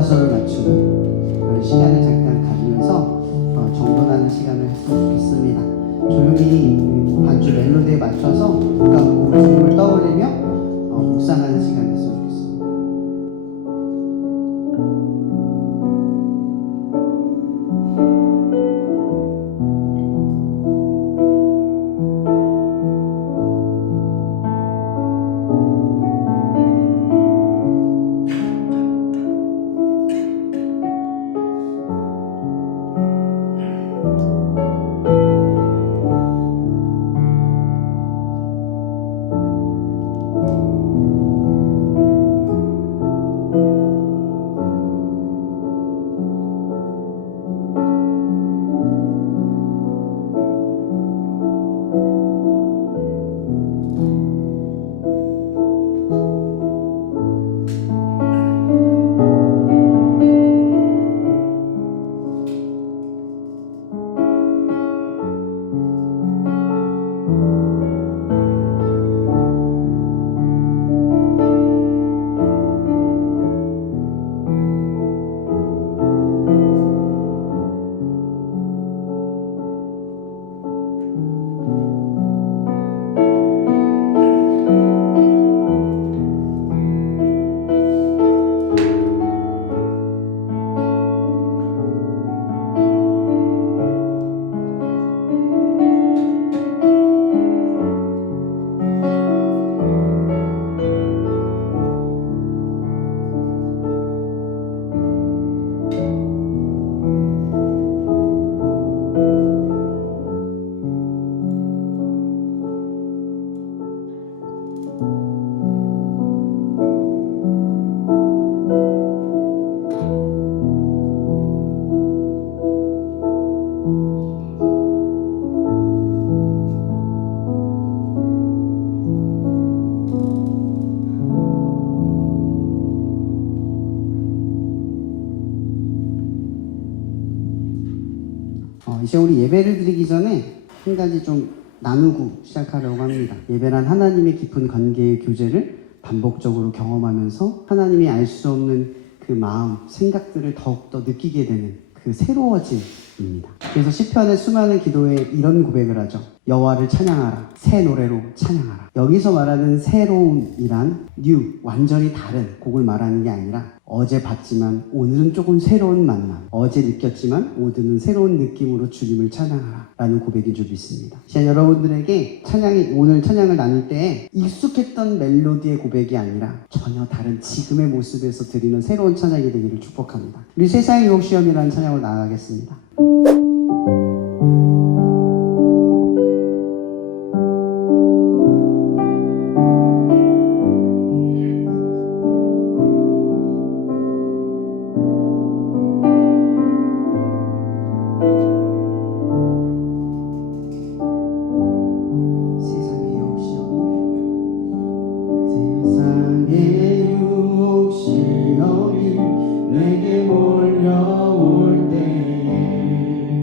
주파수를 맞추는 그런 시간을 잠깐 가지면서 정돈하는 시간을 했으면 좋겠습니다. 조용히 반주 멜로디에 맞춰서 눈 감고 주님을 떠올리며 묵상하는 시간이 됐으면 좋겠습니다. 이제 우리 예배를 드리기 전에 한 가지 좀 나누고 시작하려고 합니다. 예배란 하나님의 깊은 관계의 교제를 반복적으로 경험하면서 하나님이 알 수 없는 그 마음, 생각들을 더욱더 느끼게 되는 그 새로워짐입니다. 그래서 시편의 수많은 기도에 이런 고백을 하죠. 여호와를 찬양하라. 새 노래로 찬양하라. 여기서 말하는 새로움이란 new, 완전히 다른 곡을 말하는 게 아니라 어제 봤지만 오늘은 조금 새로운 만남, 어제 느꼈지만 오늘은 새로운 느낌으로 주님을 찬양하라 라는 고백인 줄 믿습니다. 시간 여러분들에게 오늘 찬양을 나눌 때 익숙했던 멜로디의 고백이 아니라 전혀 다른 지금의 모습에서 드리는 새로운 찬양이 되기를 축복합니다. 우리 세상의 유혹시험이라는 찬양을 나가겠습니다. 내게 몰려올 때에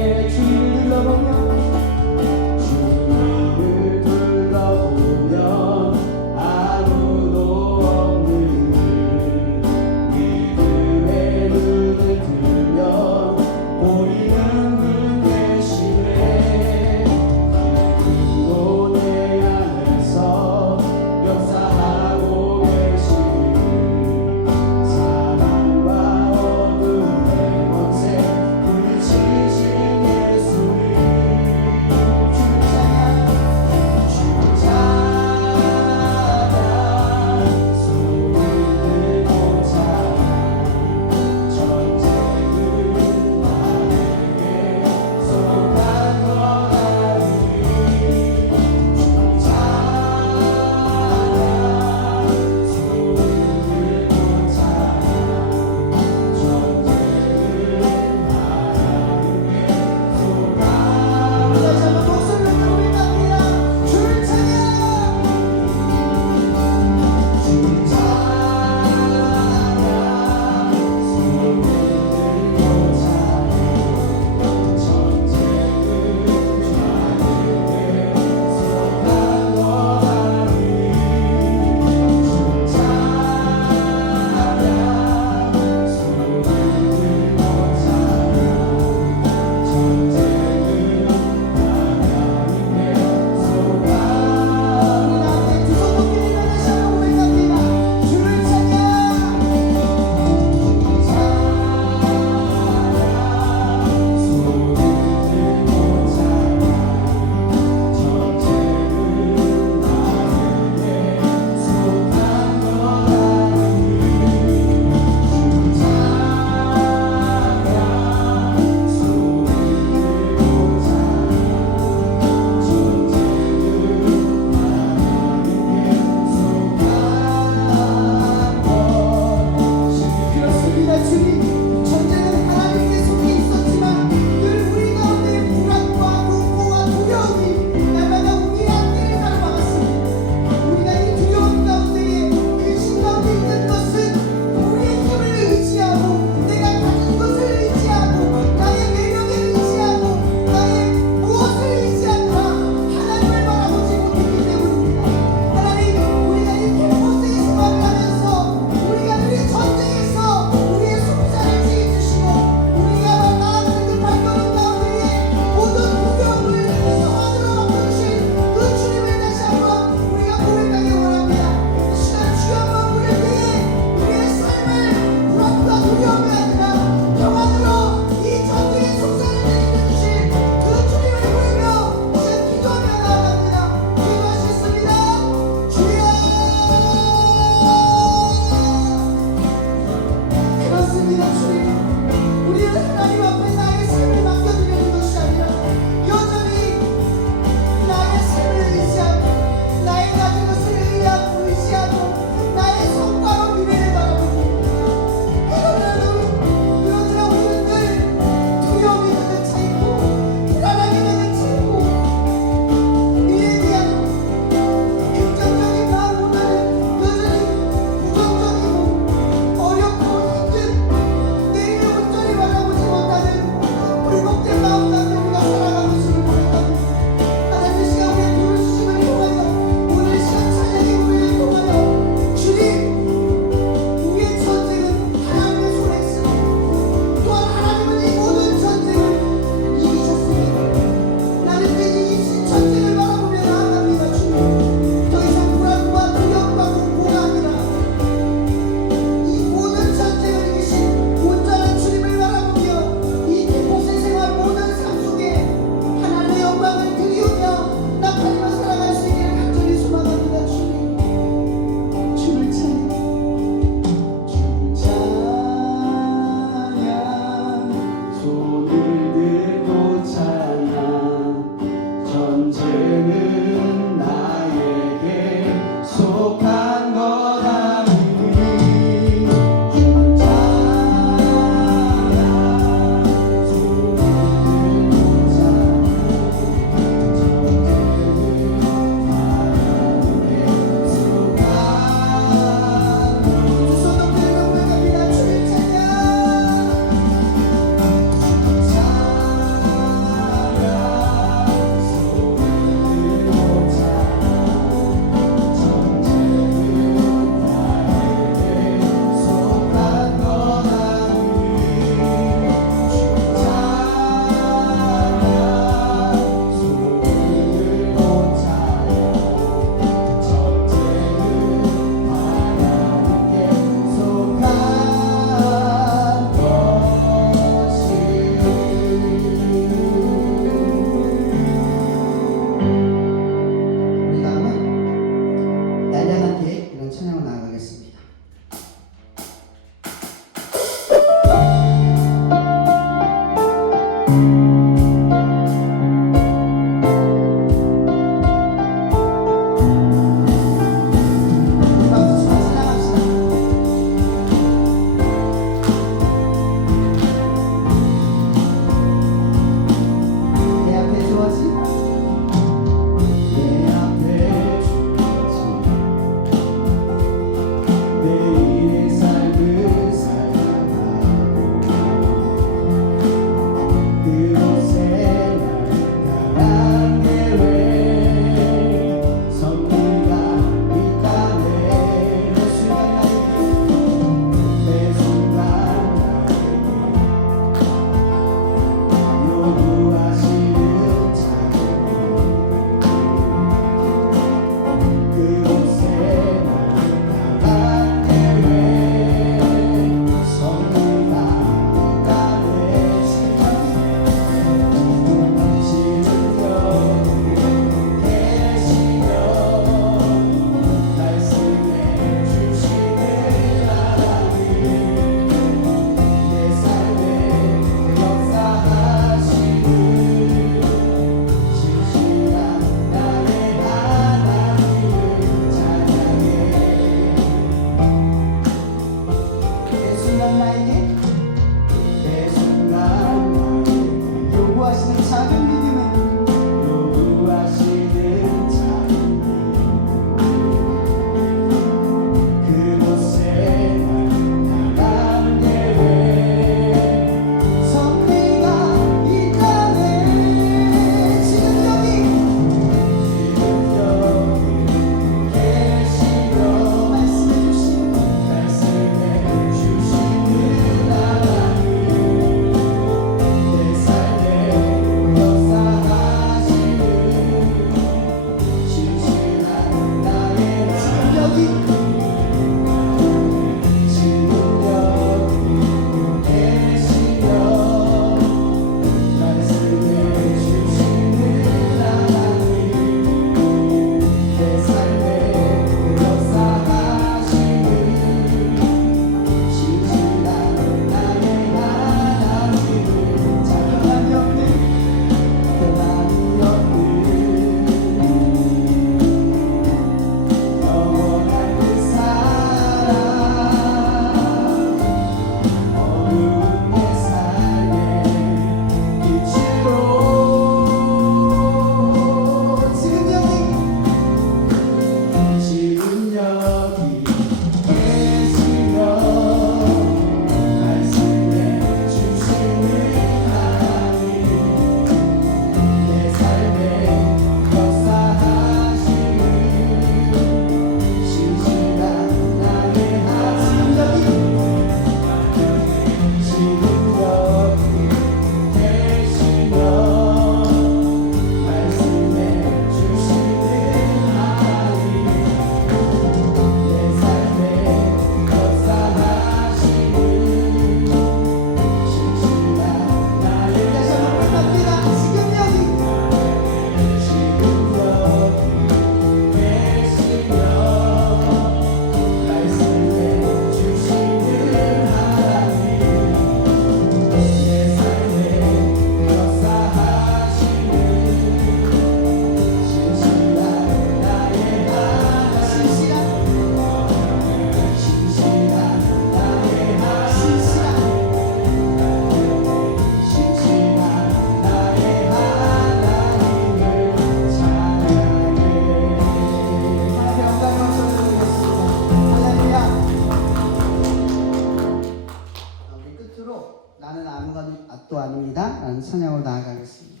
나는 아무것도 아닙니다 라는 찬양으로 나아가겠습니다.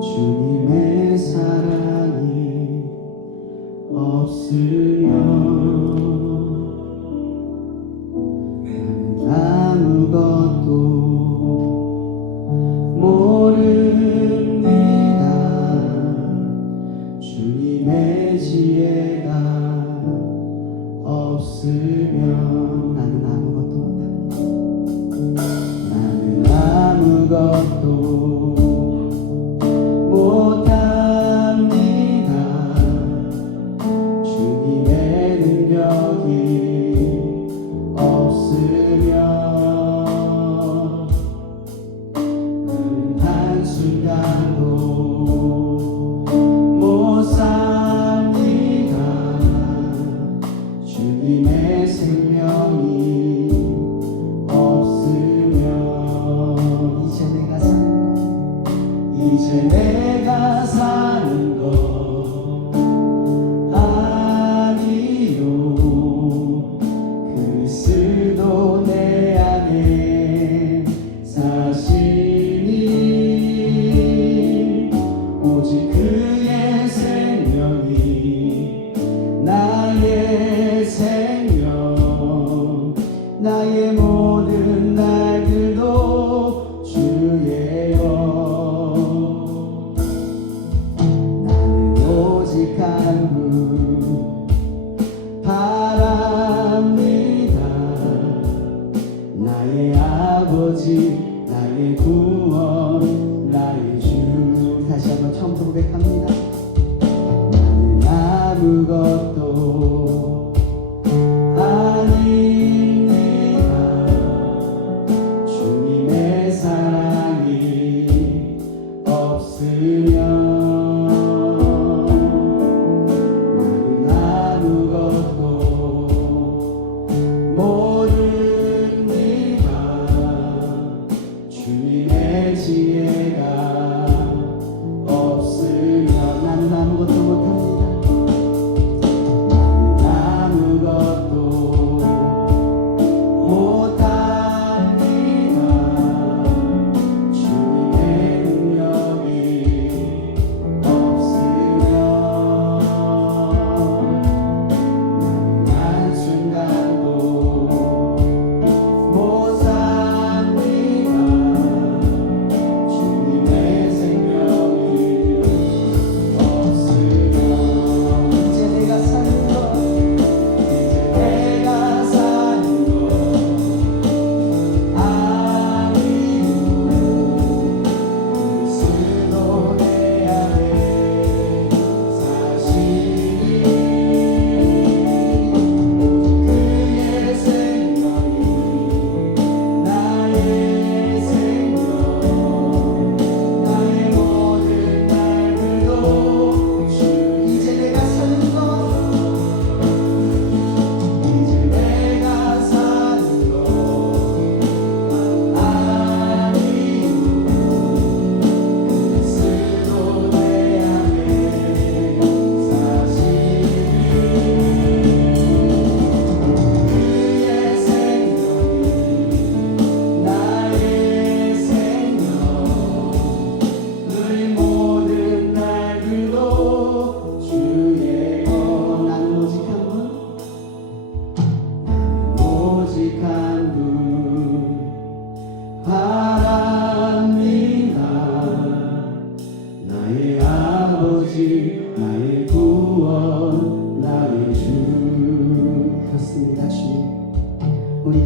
주님의 사랑이 없어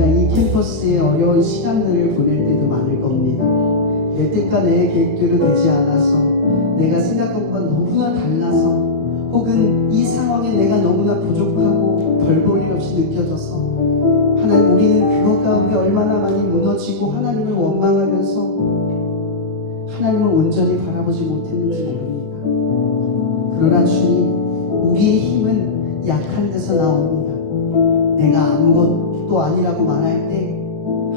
우리가 이 캠퍼스의 어려운 시간들을 보낼 때도 많을 겁니다. 내 뜻과 내 계획대로 되지 않아서, 내가 생각한 것과 너무나 달라서, 혹은 이 상황에 내가 너무나 부족하고 별 볼 일 없이 느껴져서 하나님, 우리는 그것 가운데 얼마나 많이 무너지고 하나님을 원망하면서 하나님을 온전히 바라보지 못했는지 모릅니다. 그러나 주님, 우리의 힘은 약한 데서 나옵니다. 내가 아무것도 아니라고 말할 때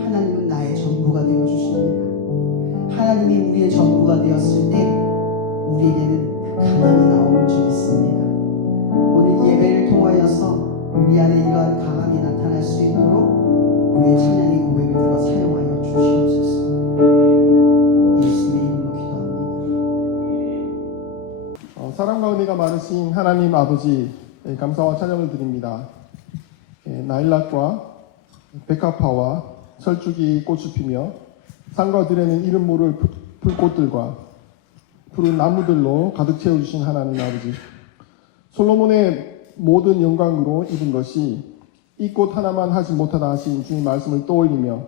하나님은 나의 전부가 되어주십니다. 하나님이 우리의 전부가 되었을 때 우리에게는 그 강함이 나오는 줄 믿습니다. 오늘 예배를 통하여서 우리 안에 이러한 강함이 나타날 수 있도록 우리의 찬양의 고백을 들어 사용하여 주시옵소서. 예수의 이름으로 기도합니다. 사랑과 은혜가 많으신 하나님 아버지, 감사와 찬양을 드립니다. 나일락과 백합화와 철쭉이 꽃을 피며 산과 들에는 이름 모를 풀꽃들과 푸른 나무들로 가득 채워주신 하나님 아버지, 솔로몬의 모든 영광으로 입은 것이 이 꽃 하나만 하지 못하다 하신 주님 말씀을 떠올리며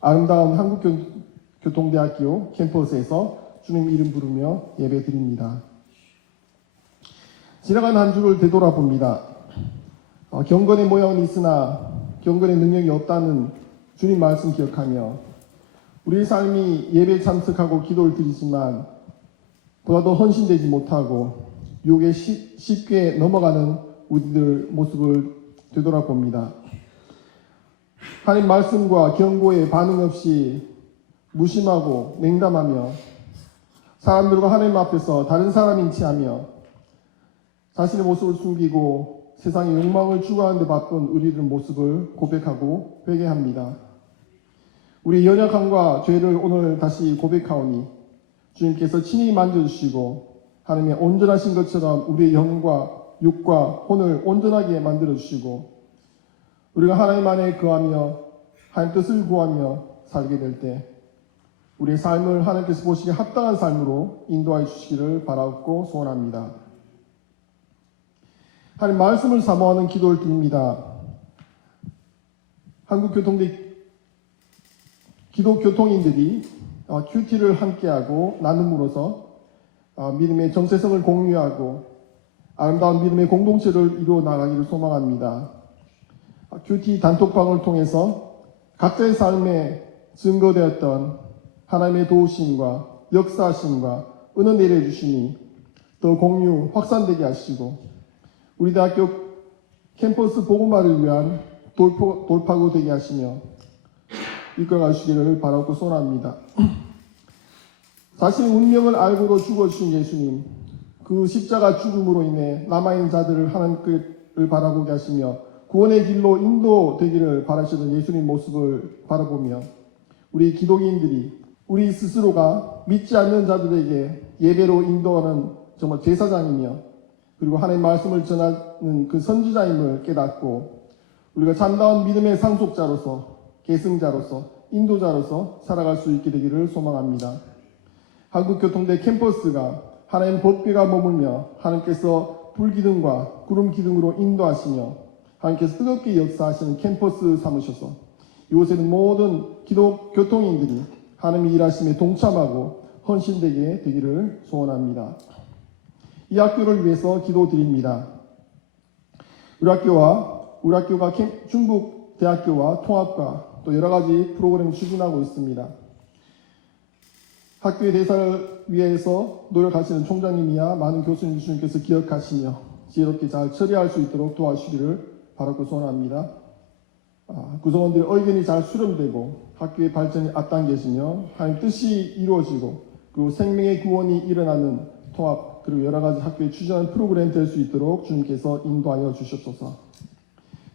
아름다운 한국교통대학교 캠퍼스에서 주님 이름 부르며 예배 드립니다. 지나간 한 주를 되돌아봅니다. 경건의 모양은 있으나 경건의 능력이 없다는 주님 말씀 기억하며 우리의 삶이 예배에 참석하고 기도를 드리지만 보다 더 헌신되지 못하고 유혹에 쉽게 넘어가는 우리들 모습을 되돌아봅니다. 하나님 말씀과 경고에 반응 없이 무심하고 냉담하며 사람들과 하나님 앞에서 다른 사람인 체하며 자신의 모습을 숨기고 세상의 욕망을 추구하는 데 바쁜 우리들 모습을 고백하고 회개합니다. 우리 연약함과 죄를 오늘 다시 고백하오니 주님께서 친히 만져주시고 하나님의 온전하신 것처럼 우리의 영과 육과 혼을 온전하게 만들어주시고 우리가 하나님 안에 거하며 하나님 뜻을 구하며 살게 될 때 우리의 삶을 하나님께서 보시기에 합당한 삶으로 인도하여 주시기를 바라고 소원합니다. 하나님 말씀을 사모하는 기도를 드립니다. 한국교통대 기독교통인들이 큐티를 함께하고 나눔으로써 믿음의 정체성을 공유하고 아름다운 믿음의 공동체를 이루어 나가기를 소망합니다. 큐티 단톡방을 통해서 각자의 삶에 증거되었던 하나님의 도우심과 역사하심과 은혜 내려주시니 더 공유 확산되게 하시고 우리 대학교 캠퍼스 복음화를 위한 돌파구 되게 하시며 이끌어가시기를 바라고 소원합니다. 자신의 운명을 알고도 죽어주신 예수님, 그 십자가 죽음으로 인해 남아있는 자들을 하나님을 바라보게 하시며 구원의 길로 인도되기를 바라시는 예수님 모습을 바라보며 우리 기독인들이 우리 스스로가 믿지 않는 자들에게 예배로 인도하는 정말 제사장이며 그리고 하나님의 말씀을 전하는 그 선지자임을 깨닫고 우리가 참다운 믿음의 상속자로서 계승자로서 인도자로서 살아갈 수 있게 되기를 소망합니다. 한국교통대 캠퍼스가 하나님 법궤가 머물며 하나님께서 불기둥과 구름 기둥으로 인도하시며 하나님께서 뜨겁게 역사하시는 캠퍼스 삼으셔서 이곳에는 모든 교통인들이 하나님의 일하심에 동참하고 헌신되게 되기를 소원합니다. 이 학교를 위해서 기도드립니다. 우리 학교가 중국 대학교와 통합과 또 여러 가지 프로그램을 추진하고 있습니다. 학교의 대사를 위해서 노력하시는 총장님이야 많은 교수님 주님께서 기억하시며 지혜롭게 잘 처리할 수 있도록 도와주시기를 바라고 소원합니다. 구성원들의 의견이 잘 수렴되고 학교의 발전이 앞당겨지며 하나님 뜻이 이루어지고 그리고 생명의 구원이 일어나는 통합 그리고 여러 가지 학교에 추진하는 프로그램 될 수 있도록 주님께서 인도하여 주시옵소서.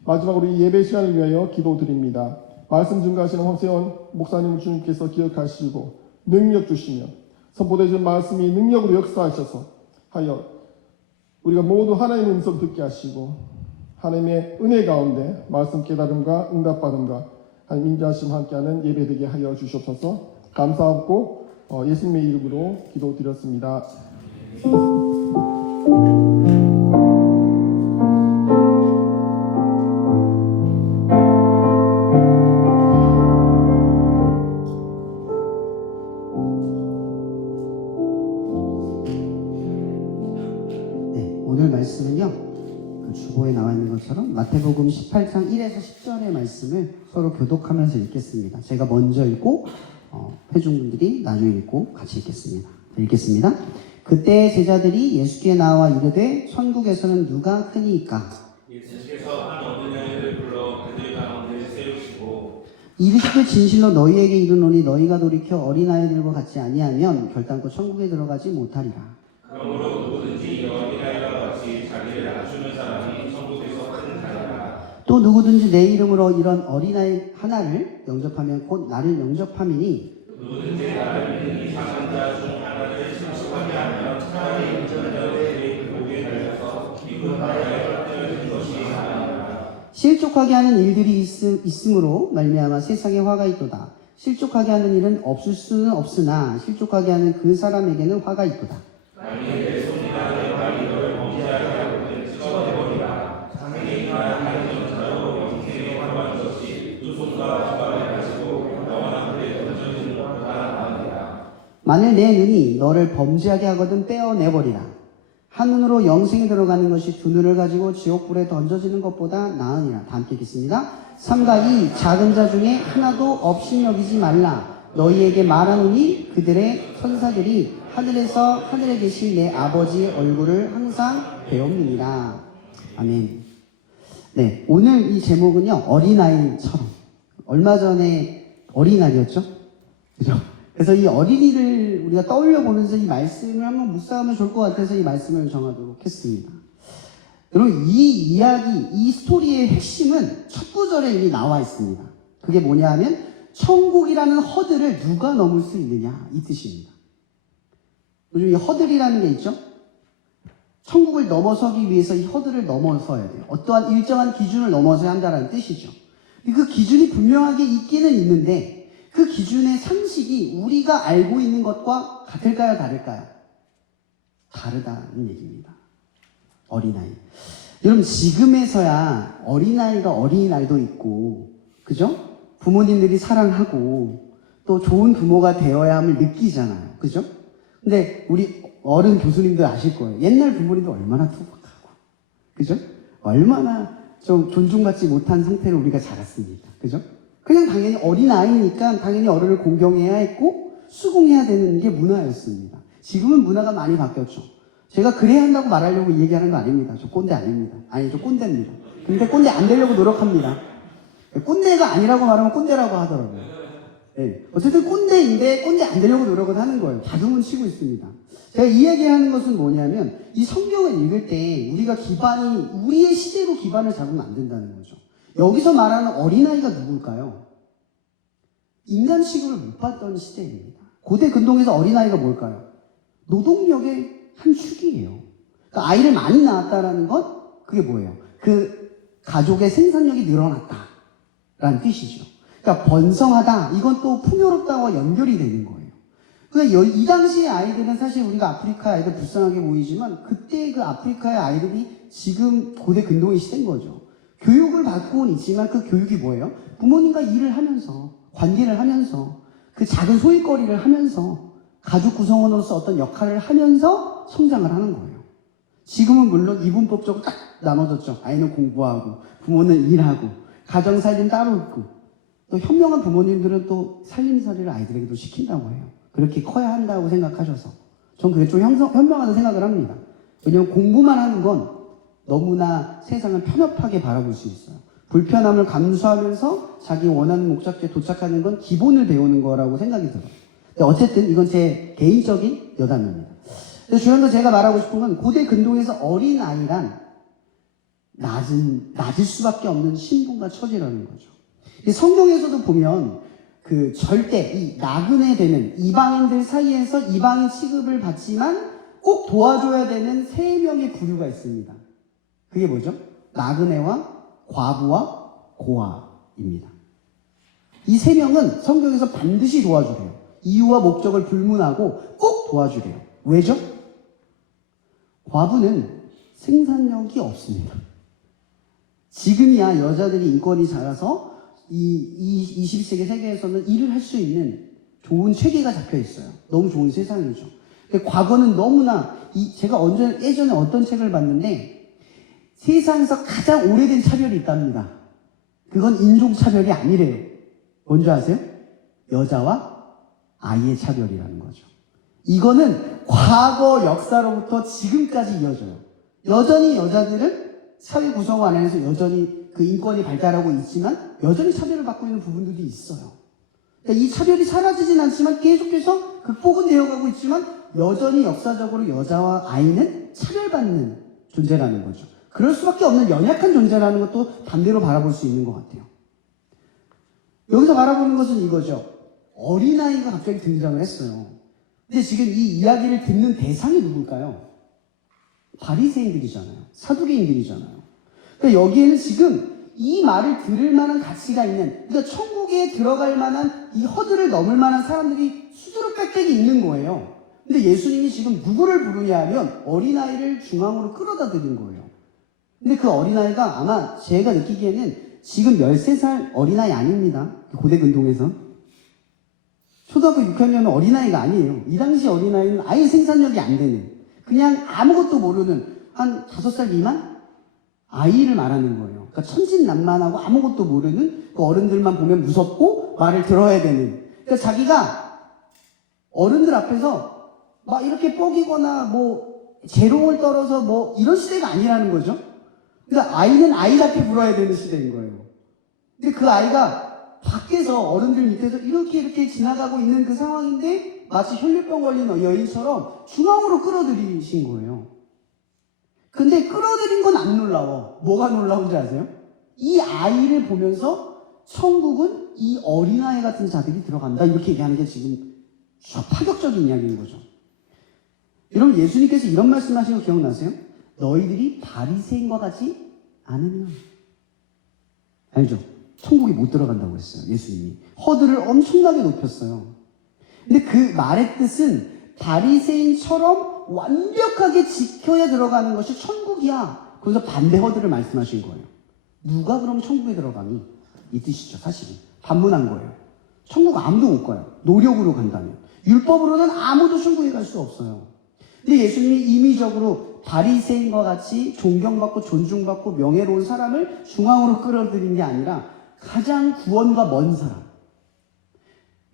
마지막으로 이 예배 시간을 위하여 기도드립니다. 말씀 증거하시는 황세원 목사님을 주님께서 기억하시고 능력 주시며 선포되신 말씀이 능력으로 역사하셔서 하여 우리가 모두 하나님의 음성 듣게 하시고 하나님의 은혜 가운데 말씀 깨달음과 응답받음과 하나님 인자하심 함께하는 예배되게 하여 주시옵소서. 감사하고 예수님의 이름으로 기도드렸습니다. 마태복음 18장 1에서 10절의 말씀을 서로 교독하면서 읽겠습니다. 제가 먼저 읽고 회중분들이 나중에 읽고 같이 읽겠습니다. 읽겠습니다. 그때 제자들이 예수께 나와 이르되 천국에서는 누가 크니이까? 예수께서 한 어린아이를 불러 그들 가운데 세우시고 이르시되 진실로 너희에게 이르노니 너희가 돌이켜 어린아이들과 같이 아니하면 결단코 천국에 들어가지 못하리라. 그러므로 누구든지 이 어린아이와 같이 자기를 낮추는 사람이 천국에서 큰 자리라. 또 누구든지 내 이름으로 이런 어린아이 하나를 영접하면 곧 나를 영접함이니 누구든지 나를 믿는 이 작은 자 중 하나를 실족하게 하면 차라리 인전녀의 목에 달려서 깊은 바다에 떨어뜨려진 것이 나으리라. 실족하게 하는 일들이 있으므로 말미암아 세상에 화가 있도다. 실족하게 하는 일은 없을 수는 없으나 실족하게 하는 그 사람에게는 화가 있도다. 만일 내 손이나 내 발이 너를 범죄하게 하거든 찢어내버리라. 장애인이나 다른 전자로 영생에 들어간 것이 두 손과 두 발을 가지고 영원한 불에 던져지는 것보다 나으리라. 만일 내 눈이 너를 범죄하게 하거든 떼어내버리라. 한 눈으로 영생에 들어가는 것이 두 눈을 가지고 지옥불에 던져지는 것보다 나으니라. 다 함께 읽겠습니다. 3과 2 작은 자 중에 하나도 없이 여기지 말라. 너희에게 말하노니 그들의 천사들이 하늘에서 하늘에 계신 내 아버지의 얼굴을 항상 배웁느니라. 아멘. 네, 오늘 이 제목은요, 어린아이처럼. 얼마 전에 어린아이였죠? 그죠? 그래서 이 어린이를 우리가 떠올려 보면서 이 말씀을 한번 묵상하면 좋을 것 같아서 이 말씀을 정하도록 했습니다. 여러분, 이 이야기, 이 스토리의 핵심은 첫 구절에 이미 나와 있습니다. 그게 뭐냐 하면, 천국이라는 허들을 누가 넘을 수 있느냐, 이 뜻입니다. 요즘 이 허들이라는 게 있죠? 천국을 넘어서기 위해서 이 허들을 넘어서야 돼요. 어떠한 일정한 기준을 넘어서야 한다는 뜻이죠. 그 기준이 분명하게 있기는 있는데, 그 기준의 상식이 우리가 알고 있는 것과 같을까요, 다를까요? 다르다는 얘기입니다. 어린아이. 여러분, 지금에서야 어린아이가 어린이날도 있고, 그죠? 부모님들이 사랑하고, 또 좋은 부모가 되어야 함을 느끼잖아요. 그죠? 근데 우리 어른 교수님들 아실 거예요. 옛날 부모님들 얼마나 투박하고, 그죠? 얼마나 좀 존중받지 못한 상태로 우리가 자랐습니까? 그죠? 그냥 당연히 어린아이니까 당연히 어른을 공경해야 했고 수긍해야 되는 게 문화였습니다. 지금은 문화가 많이 바뀌었죠. 제가 그래야 한다고 말하려고 얘기하는 거 아닙니다. 저 꼰대 아닙니다. 아니, 저 꼰대입니다. 근데 꼰대 안 되려고 노력합니다. 꼰대가 아니라고 말하면 꼰대라고 하더라고요. 네. 어쨌든 꼰대인데 꼰대 안 되려고 노력을 하는 거예요. 다듬은 치고 있습니다. 제가 이 얘기하는 것은 뭐냐면 이 성경을 읽을 때 우리가 우리의 시대로 기반을 잡으면 안 된다는 거죠. 여기서 말하는 어린아이가 누굴까요? 인간 취급을 못 받던 시대입니다. 고대 근동에서 어린아이가 뭘까요? 노동력의 한 축이에요. 그러니까 아이를 많이 낳았다라는 것, 그게 뭐예요? 그 가족의 생산력이 늘어났다라는 뜻이죠. 그러니까 번성하다, 이건 또 풍요롭다와 연결이 되는 거예요. 그러니까 이 당시의 아이들은 사실 우리가 아프리카 아이들 불쌍하게 보이지만 그때 그 아프리카의 아이들이 지금 고대 근동의 시대인 거죠. 교육을 받고는 있지만 그 교육이 뭐예요? 부모님과 일을 하면서, 관계를 하면서, 그 작은 소일거리를 하면서, 가족 구성원으로서 어떤 역할을 하면서 성장을 하는 거예요. 지금은 물론 이분법적으로 딱 나눠졌죠. 아이는 공부하고, 부모는 일하고, 가정살림 따로 있고, 또 현명한 부모님들은 또 살림살이를 아이들에게도 시킨다고 해요. 그렇게 커야 한다고 생각하셔서. 전 그게 좀 현명하다고 생각을 합니다. 왜냐면 공부만 하는 건 너무나 세상을 편협하게 바라볼 수 있어요. 불편함을 감수하면서 자기 원하는 목적지에 도착하는 건 기본을 배우는 거라고 생각이 들어요. 근데 어쨌든 이건 제 개인적인 여담입니다. 주연도 제가 말하고 싶은 건 고대 근동에서 어린아이란 낮을 수밖에 없는 신분과 처지라는 거죠. 성경에서도 보면 절대 이 나그네 되는 이방인들 사이에서 이방인 취급을 받지만 꼭 도와줘야 되는 세 명의 부류가 있습니다. 그게 뭐죠? 나그네와 과부와 고아입니다. 이 세 명은 성경에서 반드시 도와주래요. 이유와 목적을 불문하고 꼭 도와주래요. 왜죠? 과부는 생산력이 없습니다. 지금이야 여자들이 인권이 자라서 이 21세기 세계에서는 일을 할 수 있는 좋은 체계가 잡혀 있어요. 너무 좋은 세상이죠. 근데 과거는 너무나 제가 예전에 어떤 책을 봤는데 세상에서 가장 오래된 차별이 있답니다. 그건 인종차별이 아니래요. 뭔지 아세요? 여자와 아이의 차별이라는 거죠. 이거는 과거 역사로부터 지금까지 이어져요. 여전히 여자들은 사회 구성 안에서 여전히 그 인권이 발달하고 있지만 여전히 차별을 받고 있는 부분들이 있어요. 그러니까 이 차별이 사라지진 않지만 계속해서 극복은 되어가고 있지만 여전히 역사적으로 여자와 아이는 차별받는 존재라는 거죠. 그럴 수밖에 없는 연약한 존재라는 것도 반대로 바라볼 수 있는 것 같아요. 여기서 바라보는 것은 이거죠. 어린아이가 갑자기 등장을 했어요. 근데 지금 이 이야기를 듣는 대상이 누굴까요? 바리새인들이잖아요. 사두개인들이잖아요. 그러니까 여기에는 지금 이 말을 들을 만한 가치가 있는, 그러니까 천국에 들어갈 만한 이 허들을 넘을 만한 사람들이 수두룩빽빽이 있는 거예요. 근데 예수님이 지금 누구를 부르냐 하면 어린아이를 중앙으로 끌어다 드린 거예요. 근데 그 어린아이가 아마 제가 느끼기에는 지금 13살 어린아이 아닙니다. 고대 근동에서. 초등학교 6학년은 어린아이가 아니에요. 이 당시 어린아이는 아예 생산력이 안 되는, 그냥 아무것도 모르는 한 5살 미만? 아이를 말하는 거예요. 그러니까 천진난만하고 아무것도 모르는, 그 어른들만 보면 무섭고 말을 들어야 되는. 그러니까 자기가 어른들 앞에서 막 이렇게 뻐기거나 뭐 재롱을 떨어서 뭐 이런 시대가 아니라는 거죠. 그러니까 아이는 아이답게 불어야 되는 시대인 거예요. 근데 그 아이가 밖에서 어른들 밑에서 이렇게 지나가고 있는 그 상황인데 마치 혈류병 걸린 여인처럼 중앙으로 끌어들이신 거예요. 근데 끌어들인 건 안 놀라워. 뭐가 놀라운지 아세요? 이 아이를 보면서 천국은 이 어린아이 같은 자들이 들어간다. 이렇게 얘기하는 게 지금 파격적인 이야기인 거죠. 여러분, 예수님께서 이런 말씀하신 거 기억나세요? 너희들이 바리새인과 같이 않으면. 알죠? 천국에 못 들어간다고 했어요. 예수님이. 허들을 엄청나게 높였어요. 근데 그 말의 뜻은 바리새인처럼 완벽하게 지켜야 들어가는 것이 천국이야. 그래서 반대 허들을 말씀하신 거예요. 누가 그럼 천국에 들어가니? 이 뜻이죠, 사실은. 반문한 거예요. 천국 아무도 못 가요. 노력으로 간다면. 율법으로는 아무도 천국에 갈 수 없어요. 근데 예수님이 임의적으로 바리새인과 같이 존경받고 존중받고 명예로운 사람을 중앙으로 끌어들인 게 아니라 가장 구원과 먼 사람.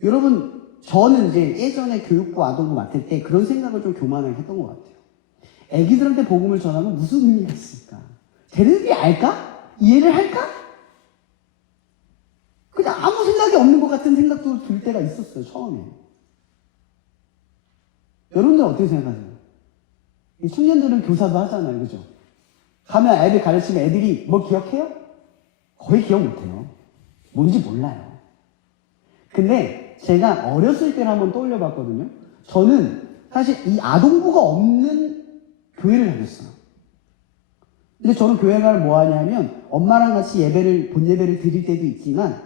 여러분, 저는 이제 예전에 교육부 아동부 맡을 때 그런 생각을 좀 교만하게 했던 것 같아요. 애기들한테 복음을 전하면 무슨 의미가 있을까? 쟤네들이 알까? 이해를 할까? 그냥 아무 생각이 없는 것 같은 생각도 들 때가 있었어요, 처음에. 여러분들 어떻게 생각하세요? 이 청년들은 교사도 하잖아요, 그죠? 가면 애들 가르치면 애들이 뭐 기억해요? 거의 기억 못해요. 뭔지 몰라요. 근데 제가 어렸을 때를 한번 떠올려 봤거든요. 저는 사실 이 아동부가 없는 교회를 다녔어요. 근데 저는 교회가 뭐 하냐면 엄마랑 같이 본 예배를 드릴 때도 있지만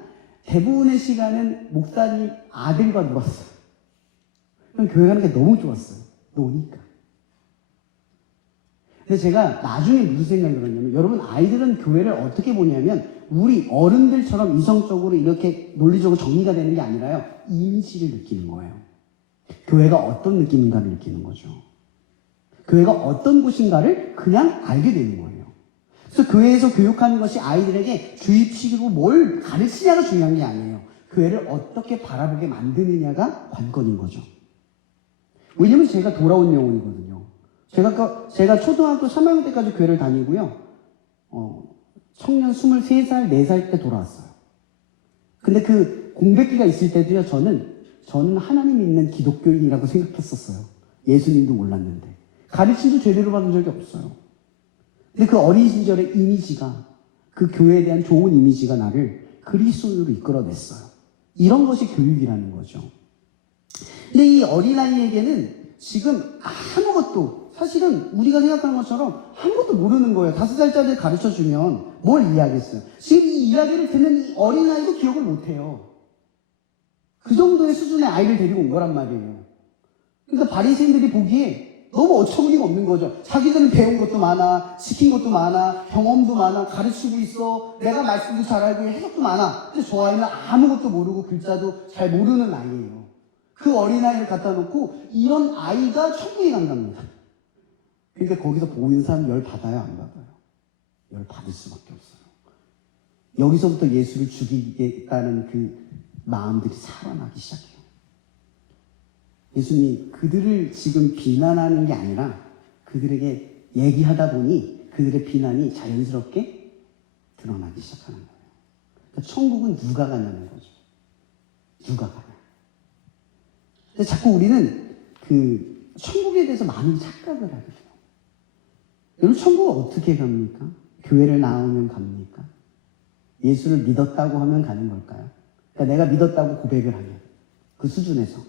대부분의 시간은 목사님 아들과 놀았어요. 그럼 교회 가는 게 너무 좋았어요. 노니까. 근데 제가 나중에 무슨 생각이 들었냐면, 여러분, 아이들은 교회를 어떻게 보냐면 우리 어른들처럼 이성적으로 이렇게 논리적으로 정리가 되는 게 아니라요, 이미지를 느끼는 거예요. 교회가 어떤 느낌인가를 느끼는 거죠. 교회가 어떤 곳인가를 그냥 알게 되는 거예요. 그래서 교회에서 교육하는 것이 아이들에게 주입식으로 뭘 가르치냐가 중요한 게 아니에요. 교회를 어떻게 바라보게 만드느냐가 관건인 거죠. 왜냐면 제가 돌아온 영혼이거든요. 제가 초등학교 3학년 때까지 교회를 다니고요. 청년 23살, 4살 때 돌아왔어요. 근데 그 공백기가 있을 때도요, 저는 하나님 믿는 기독교인이라고 생각했었어요. 예수님도 몰랐는데. 가르침도 제대로 받은 적이 없어요. 근데 그 어린 시절의 이미지가, 그 교회에 대한 좋은 이미지가 나를 그리스도인으로 이끌어냈어요. 이런 것이 교육이라는 거죠. 근데 이 어린아이에게는 지금 아무것도, 사실은 우리가 생각하는 것처럼 아무것도 모르는 거예요. 5살짜리를 가르쳐주면 뭘 이해하겠어요. 지금 이 이야기를 듣는 이 어린아이도 기억을 못해요. 그 정도의 수준의 아이를 데리고 온 거란 말이에요. 그러니까 바리새인들이 보기에 너무 어처구니가 없는 거죠. 자기들은 배운 것도 많아, 지킨 것도 많아, 경험도 많아, 가르치고 있어, 내가 말씀도 잘 알고 해석도 많아. 근데 저 아이는 아무것도 모르고 글자도 잘 모르는 아이예요. 그 어린아이를 갖다 놓고 이런 아이가 천국에 간답니다. 그러니까 거기서 보는 사람 열 받아요, 안 받아요? 열 받을 수밖에 없어요. 여기서부터 예수를 죽이겠다는 그 마음들이 살아나기 시작해요. 예수님이 그들을 지금 비난하는 게 아니라 그들에게 얘기하다 보니 그들의 비난이 자연스럽게 드러나기 시작하는 거예요. 그러니까 천국은 누가 가냐는 거죠. 누가 가냐. 근데 자꾸 우리는 그 천국에 대해서 많은 착각을 하게 돼요. 여러분, 천국은 어떻게 갑니까? 교회를 나오면 갑니까? 예수를 믿었다고 하면 가는 걸까요? 그러니까 내가 믿었다고 고백을 하면 그 수준에서,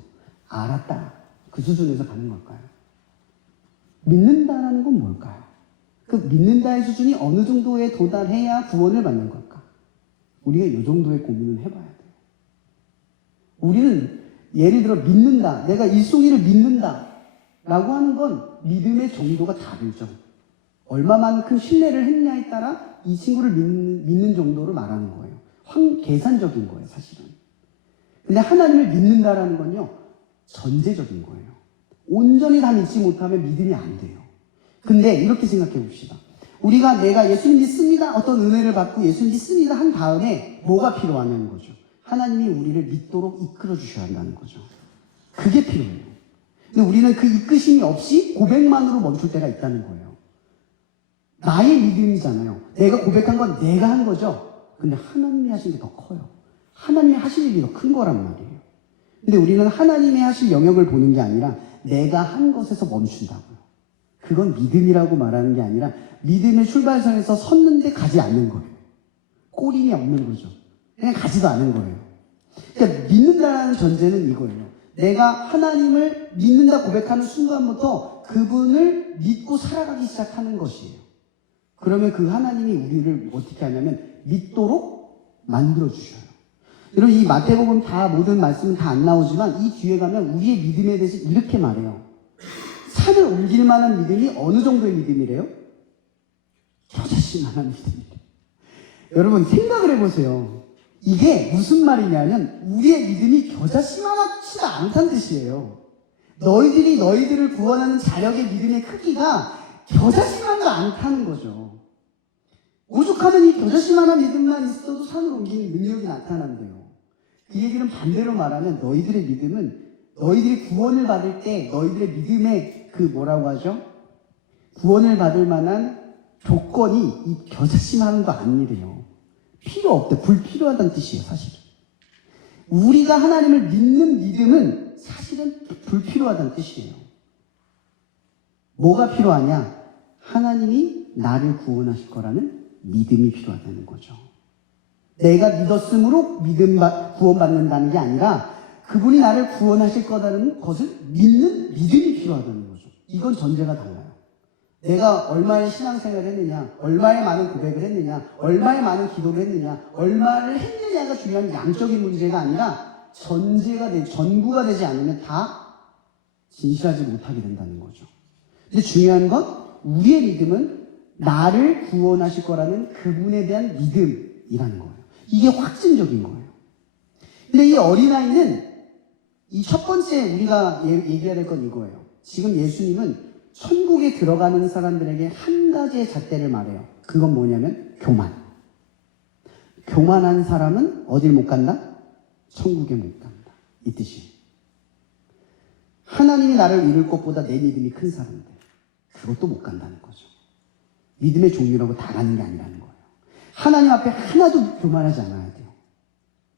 알았다 그 수준에서 가는 걸까요? 믿는다라는 건 뭘까요? 그 믿는다의 수준이 어느 정도에 도달해야 구원을 받는 걸까? 우리가 이 정도의 고민을 해봐야 돼요. 우리는 예를 들어 믿는다, 내가 일송이를 믿는다 라고 하는 건 믿음의 정도가 다르죠. 얼마만큼 신뢰를 했냐에 따라 이 친구를 믿는 정도를 말하는 거예요. 계산적인 거예요, 사실은. 근데 하나님을 믿는다라는 건요, 전제적인 거예요. 온전히 다 믿지 못하면 믿음이 안 돼요. 근데 이렇게 생각해 봅시다. 우리가 내가 예수님 믿습니다, 어떤 은혜를 받고 예수님 믿습니다 한 다음에 뭐가 필요하냐는 거죠. 하나님이 우리를 믿도록 이끌어 주셔야 한다는 거죠. 그게 필요해요. 근데 우리는 그 이끄심이 없이 고백만으로 멈출 때가 있다는 거예요. 나의 믿음이잖아요. 내가 고백한 건 내가 한 거죠. 근데 하나님이 하신 게 더 커요. 하나님이 하실 일이 더 큰 거란 말이에요. 근데 우리는 하나님이 하실 영역을 보는 게 아니라 내가 한 것에서 멈춘다고요. 그건 믿음이라고 말하는 게 아니라 믿음의 출발선에서 섰는데 가지 않는 거예요. 꼬림이 없는 거죠. 그냥 가지도 않은 거예요. 그러니까 믿는다는 전제는 이거예요. 내가 하나님을 믿는다 고백하는 순간부터 그분을 믿고 살아가기 시작하는 것이에요. 그러면 그 하나님이 우리를 어떻게 하냐면 믿도록 만들어주셔요. 여러분, 이 마태복음 다 모든 말씀은 다 안 나오지만 이 뒤에 가면 우리의 믿음에 대해서 이렇게 말해요. 산을 옮길 만한 믿음이 어느 정도의 믿음이래요? 겨자씨만한 믿음이래요. 여러분, 생각을 해보세요. 이게 무슨 말이냐면 우리의 믿음이 겨자씨만하지가 않다는 뜻이에요. 너희들이 너희들을 구원하는 자력의 믿음의 크기가 겨자씨만도 않다는 거죠. 오죽하면 이 겨자씨만한 믿음만 있어도 산을 옮기는 능력이 나타난대요. 그 얘기는 반대로 말하면 너희들의 믿음은 너희들이 구원을 받을 때 너희들의 믿음의 그 뭐라고 하죠? 구원을 받을 만한 조건이 이 겨자씨만한 거 아니래요. 필요 없대. 불필요하다는 뜻이에요, 사실은. 우리가 하나님을 믿는 믿음은 사실은 불필요하다는 뜻이에요. 뭐가 필요하냐? 하나님이 나를 구원하실 거라는 믿음이 필요하다는 거죠. 내가 믿었으므로 구원받는다는 게 아니라 그분이 나를 구원하실 거라는 것을 믿는 믿음이 필요하다는 거죠. 이건 전제가 달라요. 내가 얼마의 신앙생활을 했느냐, 얼마의 많은 고백을 했느냐, 얼마의 많은 기도를 했느냐, 얼마를 했느냐가 중요한 양적인 문제가 아니라 전구가 되지 않으면 다 진실하지 못하게 된다는 거죠. 근데 중요한 건 우리의 믿음은 나를 구원하실 거라는 그분에 대한 믿음이라는 거예요. 이게 확증적인 거예요. 근데 이 어린아이는 이 첫 번째 우리가 얘기해야 될 건 이거예요. 지금 예수님은 천국에 들어가는 사람들에게 한 가지의 잣대를 말해요. 그건 뭐냐면 교만. 교만한 사람은 어딜 못 간다? 천국에 못 간다. 이 뜻이에요. 하나님이 나를 이룰 것보다 내 믿음이 큰 사람들, 그것도 못 간다는 거죠. 믿음의 종류라고 다 가는 게 아니라는 거예요. 하나님 앞에 하나도 교만하지 않아야 돼요.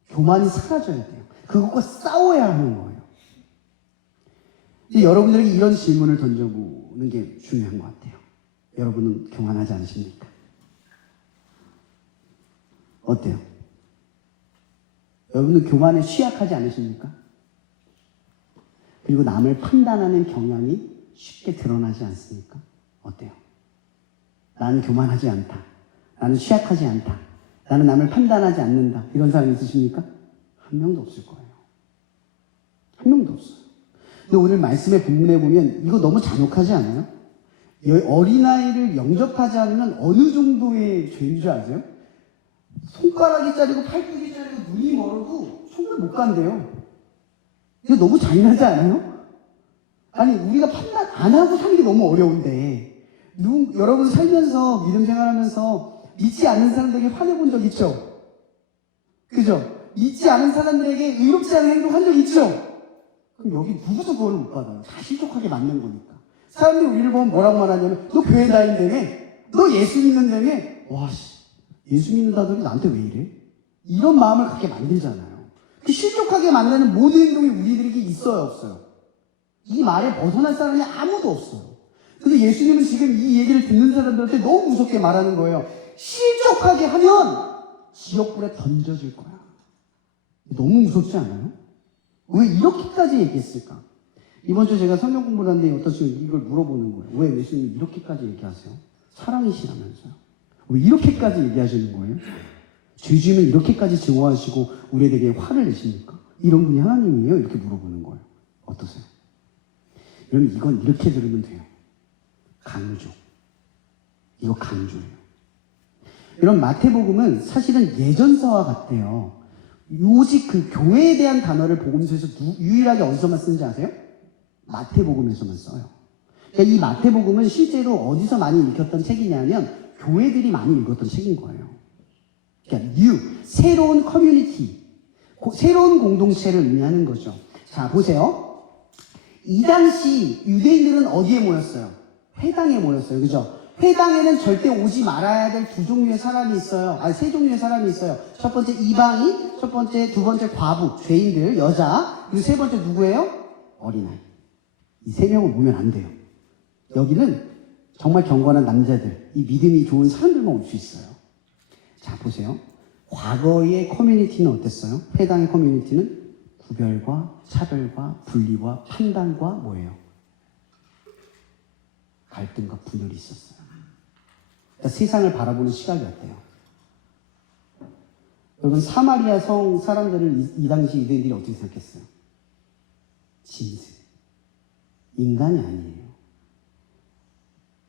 교만이 사라져야 돼요. 그것과 싸워야 하는 거예요. 여러분들에게 이런 질문을 던져보는 게 중요한 것 같아요. 여러분은 교만하지 않으십니까? 어때요? 여러분은 교만에 취약하지 않으십니까? 그리고 남을 판단하는 경향이 쉽게 드러나지 않습니까? 어때요? 나는 교만하지 않다. 나는 취약하지 않다. 나는 남을 판단하지 않는다. 이런 사람 있으십니까? 한 명도 없을 거예요. 한 명도 없어요. 근데 오늘 말씀의 본문에 보면 이거 너무 잔혹하지 않아요? 어린아이를 영접하지 않으면 어느 정도의 죄인 줄 아세요? 손가락이 자르고 팔뚝이 자르고 눈이 멀어도 천국에 못 간대요. 이거 너무 잔인하지 않아요? 아니, 우리가 판단 안 하고 사는 게 너무 어려운데 여러분 살면서 믿음 생활하면서 믿지 않는 사람들에게 화내본 적 있죠? 그죠? 믿지 않은 사람들에게 의롭지 않은 행동 한 적 있죠? 그럼 여기 누구도 그걸 못 받아요. 다 실족하게 맞는 거니까. 사람들이 우리를 보면 뭐라고 말하냐면 너 교회 다닌다며? 너 예수 믿는다며? 와, 예수 믿는다더니 나한테 왜 이래? 이런 마음을 갖게 만들잖아요. 그 실족하게 만드는 모든 행동이 우리들에게 있어요, 없어요? 이 말에 벗어날 사람이 아무도 없어요. 근데 예수님은 지금 이 얘기를 듣는 사람들한테 너무 무섭게 말하는 거예요. 실족하게 하면 지옥불에 던져질 거야. 너무 무섭지 않아요? 왜 이렇게까지 얘기했을까? 이번 주 제가 성경 공부를 하는데 어떤 친구가 이걸 물어보는 거예요. 왜 예수님이 이렇게까지 얘기하세요? 사랑이시라면서요. 왜 이렇게까지 얘기하시는 거예요? 죄 지으면 이렇게까지 증오하시고 우리에게 화를 내십니까? 이런 분이 하나님이에요? 이렇게 물어보는 거예요. 어떠세요? 여러분 이건 이렇게 들으면 돼요. 강조. 이거 강조예요. 이런 마태복음은 사실은 예전서와 같아요. 오직 그 교회에 대한 단어를 복음서에서 유일하게 어디서만 쓰는지 아세요? 마태복음에서만 써요. 그러니까 이 마태복음은 실제로 어디서 많이 읽혔던 책이냐면 교회들이 많이 읽었던 책인 거예요. 그러니까 새로운 커뮤니티, 새로운 공동체를 의미하는 거죠. 자, 보세요. 이 당시 유대인들은 어디에 모였어요? 회당에 모였어요. 그죠? 회당에는 절대 오지 말아야 될 두 종류의 사람이 있어요. 세 종류의 사람이 있어요. 첫 번째 이방인, 두 번째 과부, 죄인들, 여자, 그리고 세 번째 누구예요? 어린아이. 이 세 명을 보면 안 돼요. 여기는 정말 경건한 남자들, 이 믿음이 좋은 사람들만 올 수 있어요. 자, 보세요. 과거의 커뮤니티는 어땠어요? 회당의 커뮤니티는 구별과 차별과 분리와 판단과 뭐예요? 갈등과 분열이 있었어요. 그러니까 세상을 바라보는 시각이 어때요? 여러분 사마리아 성 사람들을 이 당시 유대인들이 어떻게 생각했어요? 짐승. 인간이 아니에요.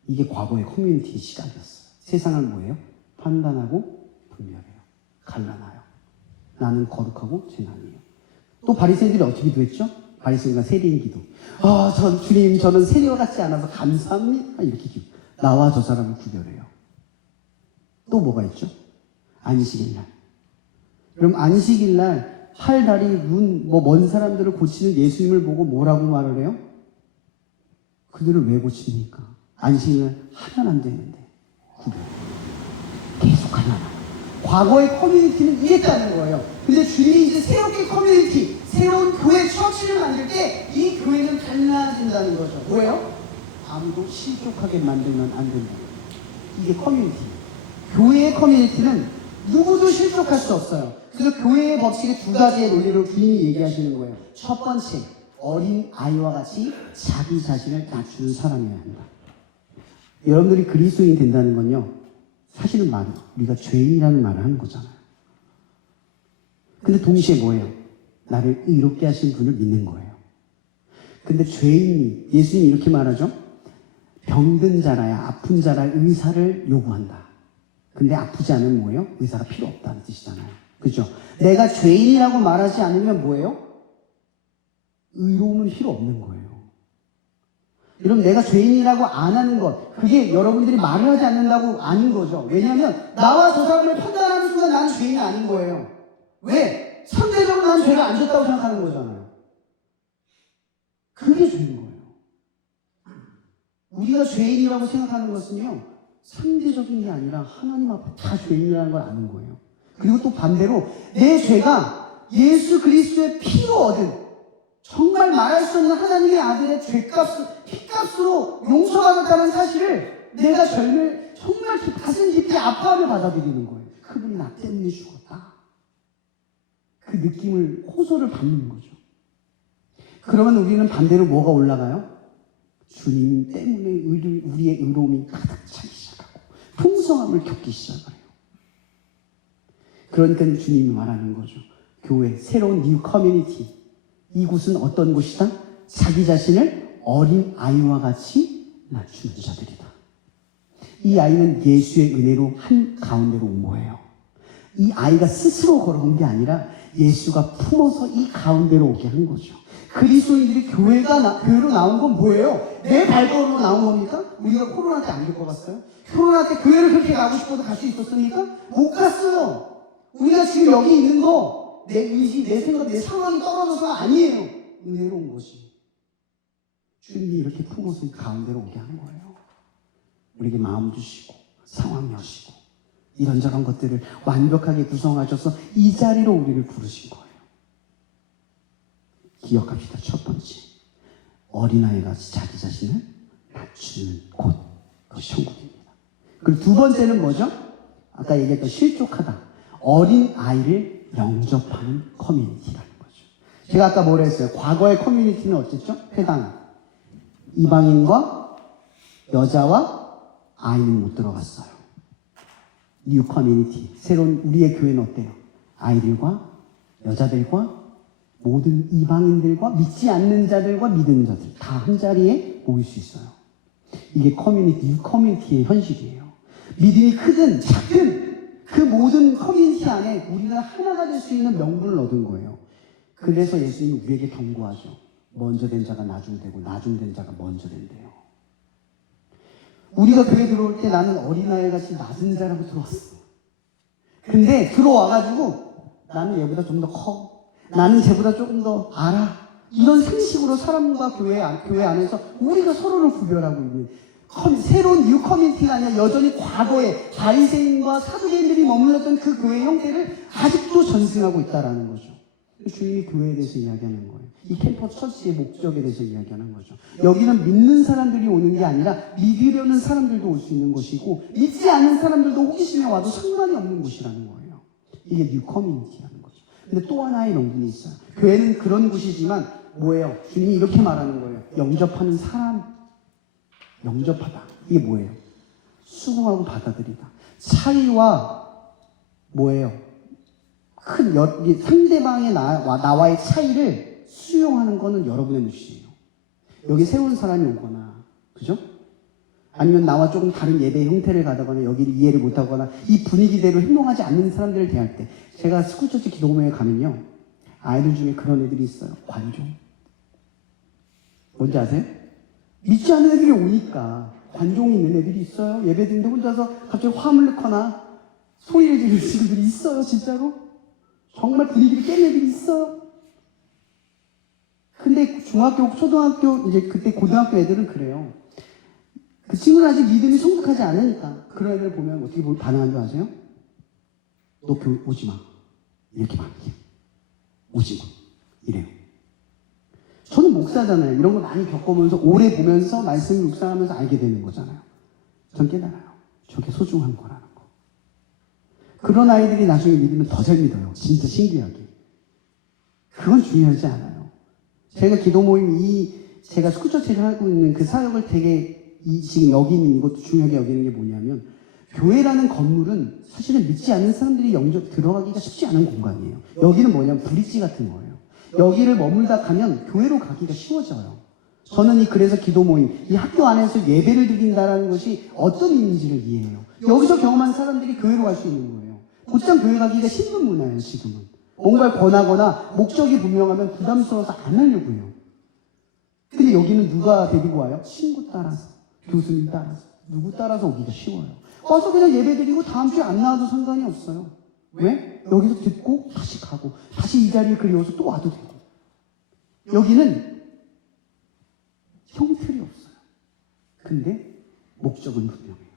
이게 과거의 커뮤니티 시각이었어요. 세상을 뭐예요? 판단하고 분별해요. 갈라놔요. 나는 거룩하고 쟤는 아니에요. 또 바리새인들이 어떻게 기도했죠? 바리새인과 세리인 기도. 주님, 저는 세리와 같지 않아서 감사합니다. 이렇게 기도. 나와 저 사람을 구별해요. 또 뭐가 있죠? 안식일날. 그럼 안식일날 팔, 다리, 눈, 먼 사람들을 고치는 예수님을 보고 뭐라고 말을 해요? 그들을 왜 고칩니까? 안식일날 하면 안 되는데. 구별. 계속 하려나. 과거의 커뮤니티는 이랬다는 거예요. 근데 주님이 이제 새롭게 커뮤니티, 새로운 교회 처치를 만들 때 이 교회는 달라진다는 거죠. 뭐예요? 아무도 실족하게 만들면 안 된다. 이게 커뮤니티. 교회의 커뮤니티는 누구도 실족할 수 없어요. 그래서 교회의 법칙의 두 가지의 논리로 주님이 얘기하시는 거예요. 첫 번째, 어린 아이와 같이 자기 자신을 낮추는 사람이어야 한다. 여러분들이 그리스도인이 된다는 건요, 사실은 우리가 죄인이라는 말을 하는 거잖아요. 근데 동시에 뭐예요? 나를 의롭게 하신 분을 믿는 거예요. 근데 죄인이, 예수님이 이렇게 말하죠? 병든 자라야 아픈 자라야 의사를 요구한다. 근데 아프지 않으면 뭐예요? 의사가 필요 없다는 뜻이잖아요. 그죠? 내가 죄인이라고 말하지 않으면 뭐예요? 의로움은 필요 없는 거예요. 여러분, 내가 죄인이라고 안 하는 것, 그게 여러분들이 말을 하지 않는다고 아닌 거죠. 왜냐하면 나와 저 사람을 판단하는 순간 나는 죄인이 아닌 거예요. 왜? 상대적으로 난 죄가 안 졌다고 생각하는 거잖아요. 그게 죄인 거예요. 우리가 죄인이라고 생각하는 것은요, 상대적인 게 아니라 하나님 앞에 다 죄인이라는 걸 아는 거예요. 그리고 또 반대로 내 죄가 예수 그리스도의 피로 얻은, 정말 말할 수 없는 하나님의 아들의 피값으로 용서받았다는 사실을 내가 정말 가슴 깊이 아파하며 받아들이는 거예요. 그분이 나 때문에 죽었다. 그 느낌을, 호소를 받는 거죠. 그러면 우리는 반대로 뭐가 올라가요? 주님 때문에 우리의 의로움이 가득 차기 시작하고 풍성함을 겪기 시작을 해요. 그러니까 주님이 말하는 거죠. 교회, 새로운 뉴 커뮤니티. 이곳은 어떤 곳이다? 자기 자신을 어린 아이와 같이 낮추는 자들이다. 이 아이는 예수의 은혜로 한 가운데로 온 거예요. 이 아이가 스스로 걸어온 게 아니라 예수가 품어서 이 가운데로 오게 한 거죠. 그리스도인들이 교회로 나온 건 뭐예요? 내 발걸음으로 나온 겁니까? 우리가 코로나 때 안 겪어봤어요? 코로나 때 교회를 그렇게 가고 싶어도 갈 수 있었습니까? 못 갔어요. 우리가 지금 여기 있는 거, 내 의지, 내 생각, 내 상황이 떨어져서가 아니에요. 은혜로운 것이. 주님이 이렇게 품어서 가운데로 오게 하는 거예요. 우리에게 마음 주시고, 상황 여시고, 이런저런 것들을 완벽하게 구성하셔서 이 자리로 우리를 부르신 거예요. 기억합시다. 첫 번째, 어린아이가 자기 자신을 낮추는 곳, 그것이 천국입니다. 그리고 두 번째는 뭐죠? 아까 얘기했던 실족하다. 어린아이를 영접하는 커뮤니티라는 거죠. 제가 아까 뭐라 했어요? 과거의 커뮤니티는 어땠죠? 회당. 이방인과 여자와 아이는 못 들어갔어요. 뉴 커뮤니티. 새로운 우리의 교회는 어때요? 아이들과 여자들과 모든 이방인들과 믿지 않는 자들과 믿는 자들 다 한 자리에 모일 수 있어요. 이게 커뮤니티, 뉴 커뮤니티의 현실이에요. 믿음이 크든 작든 그 모든 커뮤니티 안에 우리는 하나가 될 수 있는 명분을 얻은 거예요. 그래서 예수님은 우리에게 경고하죠. 먼저 된 자가 나중 되고 나중 된 자가 먼저 된대요. 우리가 교회 들어올 때 나는 어린아이같이 낮은 자라고 들어왔어. 근데 들어와가지고 나는 얘보다 좀 더 커. 나는 쟤보다 조금 더 알아. 이런 상식으로 사람과 교회 안에서 우리가 서로를 구별하고 있는 새로운 뉴 커뮤니티가 아니라 여전히 과거에 바리새인과 사두개인들이 머물렀던 그 교회 형태를 아직도 전승하고 있다는 거죠. 주님이 교회에 대해서 이야기하는 거예요. 이 캠퍼스 처치의 목적에 대해서 이야기하는 거죠. 여기는 믿는 사람들이 오는 게 아니라 믿으려는 사람들도 올 수 있는 곳이고 믿지 않는 사람들도 호기심에 와도 상관이 없는 곳이라는 거예요. 이게 뉴 커뮤니티라는 거죠. 근데 또 하나의 명분이 있어요. 교회는 그런 곳이지만 뭐예요? 주님이 이렇게 말하는 거예요. 영접하는 사람. 영접하다. 이게 뭐예요? 수긍하고 받아들이다. 차이와 뭐예요? 상대방의 나와의 차이를 수용하는 거는 여러분의 몫이에요. 여기 새로운 사람이 오거나, 그죠? 아니면 나와 조금 다른 예배의 형태를 가다거나 여기를 이해를 못하거나 이 분위기대로 행동하지 않는 사람들을 대할 때 제가 스쿨처치 기도모임에 가면요. 아이들 중에 그런 애들이 있어요. 관종. 뭔지 아세요? 믿지 않는 애들이 오니까 관종이 있는 애들이 있어요. 예배 드는데 혼자서 갑자기 화를 내거나 소리를 지르는 친구들이 있어요. 진짜로. 정말 분위기를 깨는 애들이 있어요. 근데 중학교, 초등학교, 이제 그때 고등학교 애들은 그래요. 그 친구는 아직 믿음이 성숙하지 않으니까 그런 애들 보면 어떻게 반응하는 줄 아세요? 너 교회 오지 마. 이렇게 말해요. 오지 마. 이래요. 저는 목사잖아요. 이런 거 많이 겪으면서 오래 보면서 말씀을 묵상하면서 알게 되는 거잖아요. 전 깨달아요. 저게 소중한 거라는 거. 그런 아이들이 나중에 믿으면 더 잘 믿어요. 진짜 신기하게. 그건 중요하지 않아요. 제가 기도 모임 제가 스쿨처치를 하고 있는 그 사역을 되게 지금 여기 있는 이것도 중요하게 여기는 게 뭐냐면 교회라는 건물은 사실은 믿지 않는 사람들이 들어가기가 쉽지 않은 공간이에요. 여기는 뭐냐면 브릿지 같은 거예요. 여기를 머물다 가면 교회로 가기가 쉬워져요. 저는 그래서 기도 모임, 이 학교 안에서 예배를 드린다는 것이 어떤 의미인지를 이해해요. 여기서 경험한 사람들이 교회로 갈 수 있는 거예요. 곧장 교회 가기가 힘든 문화예요, 지금은. 뭔가를 권하거나 목적이 분명하면 부담스러워서 안 하려고 해요. 근데 여기는 누가 데리고 와요? 친구 따라서, 교수님 따라서, 누구 따라서 오기가 쉬워요. 와서 그냥 예배 드리고 다음 주에 안 나와도 상관이 없어요. 왜? 여기서 듣고 다시 가고 다시 이 자리에 그리워서 또 와도 되고. 여기는 형틀이 없어요. 근데 목적은 분명해요.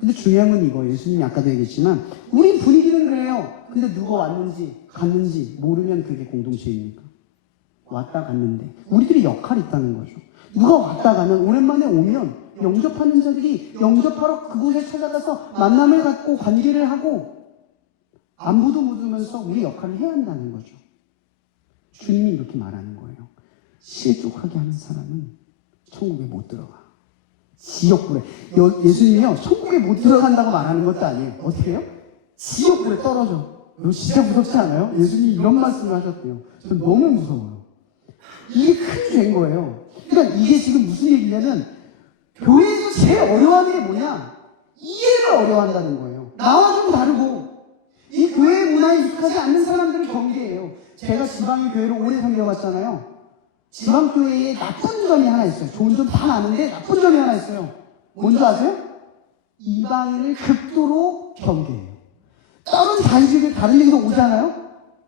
근데 중요한 건 이거예요. 예수님이 아까도 얘기했지만 우리 분위기는 그래요. 근데 누가 왔는지 갔는지 모르면 그게 공동체입니까? 왔다 갔는데 우리들이 역할이 있다는 거죠. 누가 왔다 가면 오랜만에 오면 영접하는 자들이 영접하러 그곳에 찾아가서 만남을 갖고 관계를 하고 안부도 묻으면서 우리 역할을 해야 한다는 거죠. 주님이 이렇게 말하는 거예요. 실족하게 하는 사람은 천국에 못 들어가. 지옥불에. 예수님이요, 천국에 못 들어간다고 말하는 것도 아니에요. 어떻게 해요? 지옥불에 떨어져. 이거 진짜 무섭지 않아요? 예수님이 이런 말씀을 하셨대요. 전 너무 무서워요. 이게 큰 죄인 거예요. 그러니까 이게 지금 무슨 얘기냐면 교회에서 제일 어려워하는 게 뭐냐? 이해를 어려워한다는 거예요. 나와 좀 다르고 이 교회 문화에 익숙하지 않는 사람들을 경계해요. 제가 지방의 교회를 오래 섬겨봤잖아요. 지방교회에 나쁜 점이 하나 있어요. 좋은 점 다 많은데 나쁜 점이 하나 있어요. 뭔지 아세요? 이방인을 극도로 경계해요. 다른 얘기도 오잖아요?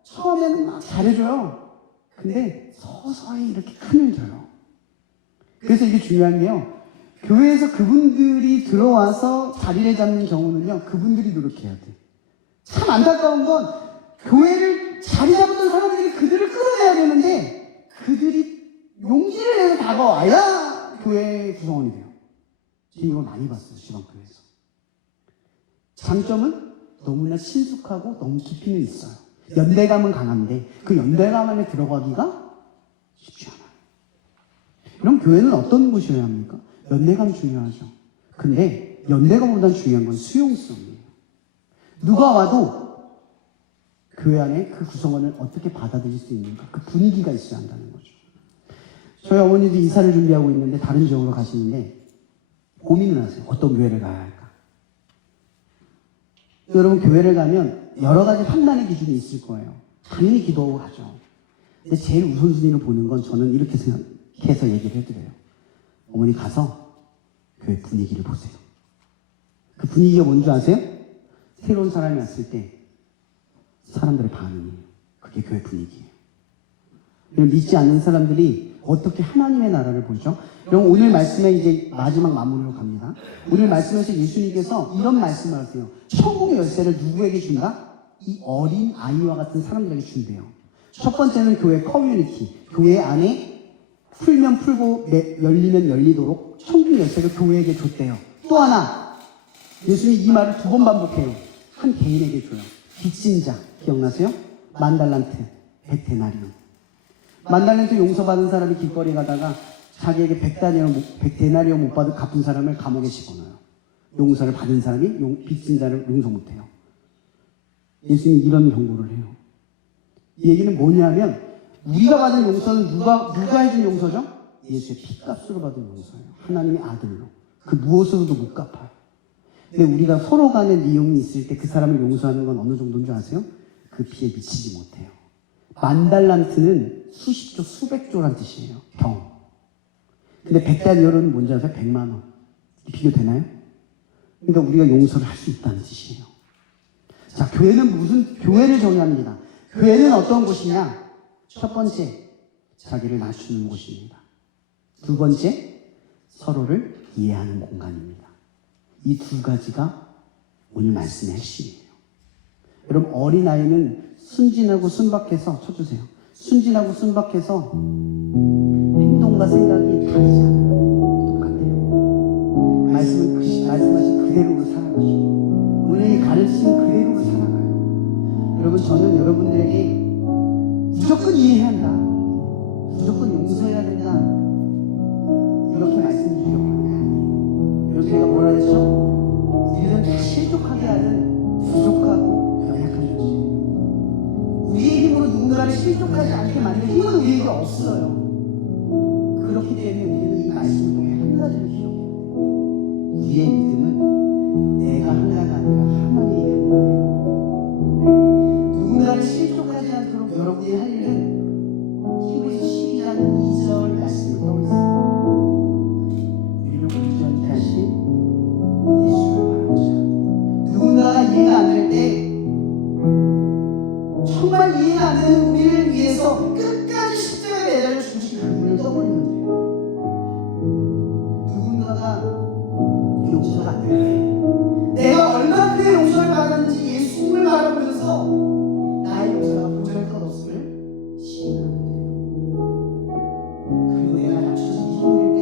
처음에는 막 잘해줘요. 근데 서서히 이렇게 큰을 줘요. 그래서 이게 중요한 게요. 교회에서 그분들이 들어와서 자리를 잡는 경우는요, 그분들이 노력해야 돼. 참 안타까운 건 교회를 자리 잡던 사람들이 그들을 끌어내야 되는데 그들이 용기를 내서 다가와야 교회 구성원이 돼요. 제가 이걸 많이 봤어요, 지방교회에서. 장점은 너무나 친숙하고 너무 깊이는 있어요. 연대감은 강한데 그 연대감 안에 들어가기가 쉽지 않아요. 그럼 교회는 어떤 곳이어야 합니까? 연대감 중요하죠. 근데 연대감보다 중요한 건 수용성이에요. 누가 와도 교회 안에 그 구성원을 어떻게 받아들일 수 있는가, 그 분위기가 있어야 한다는 거죠. 저희 어머니도 이사를 준비하고 있는데 다른 지역으로 가시는데 고민을 하세요. 어떤 교회를 가야 할까? 여러분, 교회를 가면 여러 가지 판단의 기준이 있을 거예요. 당연히 기도하고 가죠. 근데 제일 우선순위로 보는 건 저는 이렇게 생각해서 얘기를 해드려요. 어머니 가서 교회 분위기를 보세요. 그 분위기가 뭔지 아세요? 새로운 사람이 왔을 때 사람들의 반응이에요. 그게 교회 분위기예요. 믿지 않는 사람들이 어떻게 하나님의 나라를 보죠? 여러분, 오늘 말씀에 이제 마지막 마무리로 갑니다. 오늘 말씀에서 예수님께서 이런 말씀을 하세요. 천국의 열쇠를 누구에게 준다? 이 어린 아이와 같은 사람들에게 준대요. 첫 번째는 교회 커뮤니티. 교회 안에 풀면 풀고 열리면 열리도록 천국 열쇠를 교회에게 줬대요. 또 하나, 예수님이 이 말을 2번 반복해요. 한 개인에게 줘요. 빚진 자, 기억나세요? 만달란트, 100데나리온. 만달란트 용서받은 사람이 길거리에 가다가 자기에게 100데나리온 못 받은 갚은 사람을 감옥에 집어넣어요. 용서를 받은 사람이 빚진 자를 용서 못해요. 예수님이 이런 경고를 해요. 이 얘기는 뭐냐면 우리가 받은 용서는 누가 해준 용서죠? 예수의 피값으로 받은 용서예요. 하나님의 아들로. 그 무엇으로도 못 갚아요. 근데 우리가 서로 간의 내용이 있을 때 그 사람을 용서하는 건 어느 정도인 줄 아세요? 그 피에 미치지 못해요. 만달란트는 수십조, 수백조란 뜻이에요. 경. 근데 100달러는 뭔지 아세요? 100만 원. 비교되나요? 그러니까 우리가 용서를 할 수 있다는 뜻이에요. 자, 교회를 정의합니다. 교회는 어떤 곳이냐? 첫 번째, 자기를 낮추는 곳입니다. 두 번째, 서로를 이해하는 공간입니다. 이 두 가지가 오늘 말씀의 핵심이에요. 여러분, 어린아이는 순진하고 순박해서, 쳐주세요. 순진하고 순박해서 행동과 생각이 다르지 않아요. 똑같아요. 말씀하신 그대로로 살아가죠. 오늘 이 가르침 그대로로 살아가요. 여러분, 저는 여러분들에게 무조건 이해해야 한다, 무조건 용서해야 된다, 이렇게 말씀드리려고 하는 게 아니에요. 여러분, 제가 뭐라 했죠? 우리는 다 실족하게 하는 부족하고 연약한 존재예요. 우리의 힘으로 누군가를 실족하지 않게 만들 힘은 우리에게 없어요. 그렇기 때문에 우리는 이 말씀을 통해 한 가지를 기억해야 돼요. 우리의 믿음은 내가 하나가 아니라 하나님이 한 거예요. 누군가를 실족하지 않도록 여러분이 할 일은 히브리서 12장 2절 말씀을 떠올리세요. 우리를 온전히 하신 예수를 바라보자. 누군가가 이해가 안 될 때, 정말 이해가 안 되는 우리를 위해서 끝까지 십자가에 매달려 주신 그분을 떠올리면 돼요. 누군가가 용서가 안 될 때, 내가 얼마나 용서를 받았는지 예수님을 바라보면서 나의 용서가 보잘것없음을 시인하면 돼요. 그리고 내가 낮춰지기 힘들 때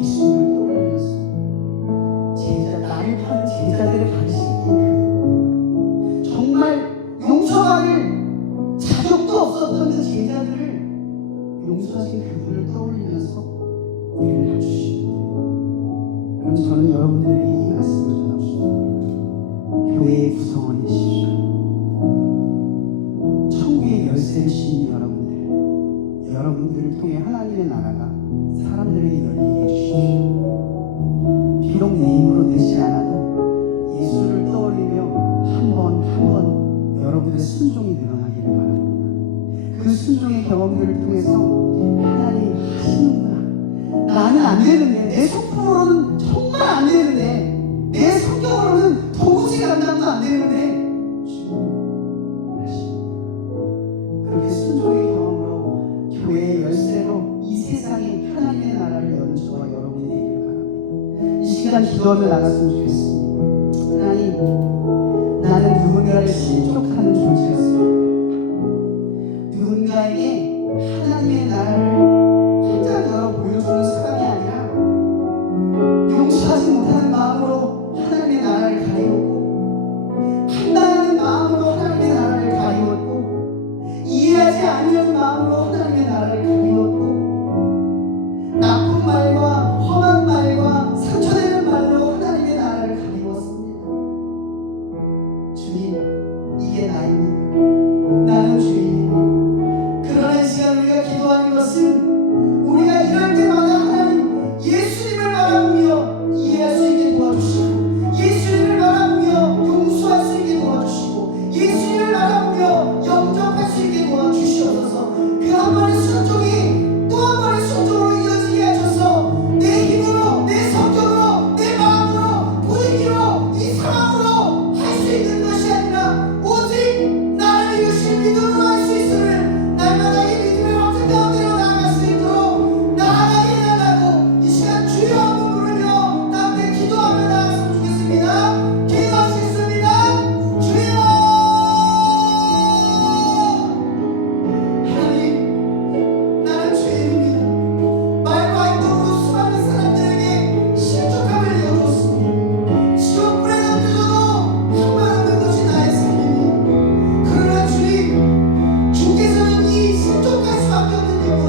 예수님을 떠올려서 나를 파는 제자들을 가르치는 정말 용서받을 자격도 없었던 그 제자들을 용서하신 그분을 떠올리면서 우리를 낮추시는 거예요. 그럼 저는 여러분들에게 이 말씀을 전하고 싶습니다. 교회의 구성원이 되십시오. 천국의 열쇠를 씌운 여러분들을 통해 하나님의 나라가 사람들에게 열리게 해주십시오. 비록 내 힘으로 되지 않아도 예수를 떠올리며 한 번 한 번 여러분의 순종이 늘어나기를 바랍니다. 그 순종의 경험들을 통해서 하나님 하시는구나. 나는 안 되는데, 내 성품으로는 정말 안 되는데, 내 성격으로는 도무지 감당도 안 되는데, 그렇게 순종의 경험으로 교회의 열쇠로 이 세상에 하나님의 나라를 여는 저와 여러분이 되기를 바랍니다. 이 시간 기도하며 나갔으면 좋겠습니다. 하나님, 나는 누군가를 실족하는 존재였습니다. 누군가에게 하나님의 나라를 혼자 열어 보여주는 사람이 아니라 용서하지 못하는 마음으로 하나님의 나라를 가리웠고, 판단하는 마음으로 하나님의 나라를 가리웠고, 이해하지 않으려는 마음으로 하나님의 나라를 가리웠고, 나쁜 말과 험한 말과 상처되는 말로 하나님의 나라를 가리웠습니다. 주님, 이게 나입니다. 나는 죄인입니다. 그러나 이 시간 우리가 기도하는 것은 우리가 이럴 때마다 하나님 예수님을 바라보며 이해할 수 있게 도와주시고, 예수님을 바라보며 용서할 수 있게 도와주시고, 예수님을 바라보며 영접할 수 있게 도와주시옵소서. 그 한 번의 순종이 또 한 번의 순종으로 이어지게 하셔서 내 힘으로, 내 성격으로, 내 마음으로, 분위기로, 이 상황으로 할 수 있는 것이 아니라 오직 나를 이루신 믿음으로 할 수 있음을 날마다 이 믿음의 확증 가운데로 나아갈 수 있도록 나아가게 해달라고 이 시간 주여 한번 부르며 함께 기도하며 나아갔으면 좋겠습니다. 기도하시겠습니다. 주여! 하나님, 나는 죄인입니다. 말과 행동으로 수많은 사람들에게 실족함을 이어줬습니다. 지옥불에 던져져도 한말 없는 것이 나의 삶입니다. 그러나 주님, 주께서는 이 실족할 수밖에 없는 이유를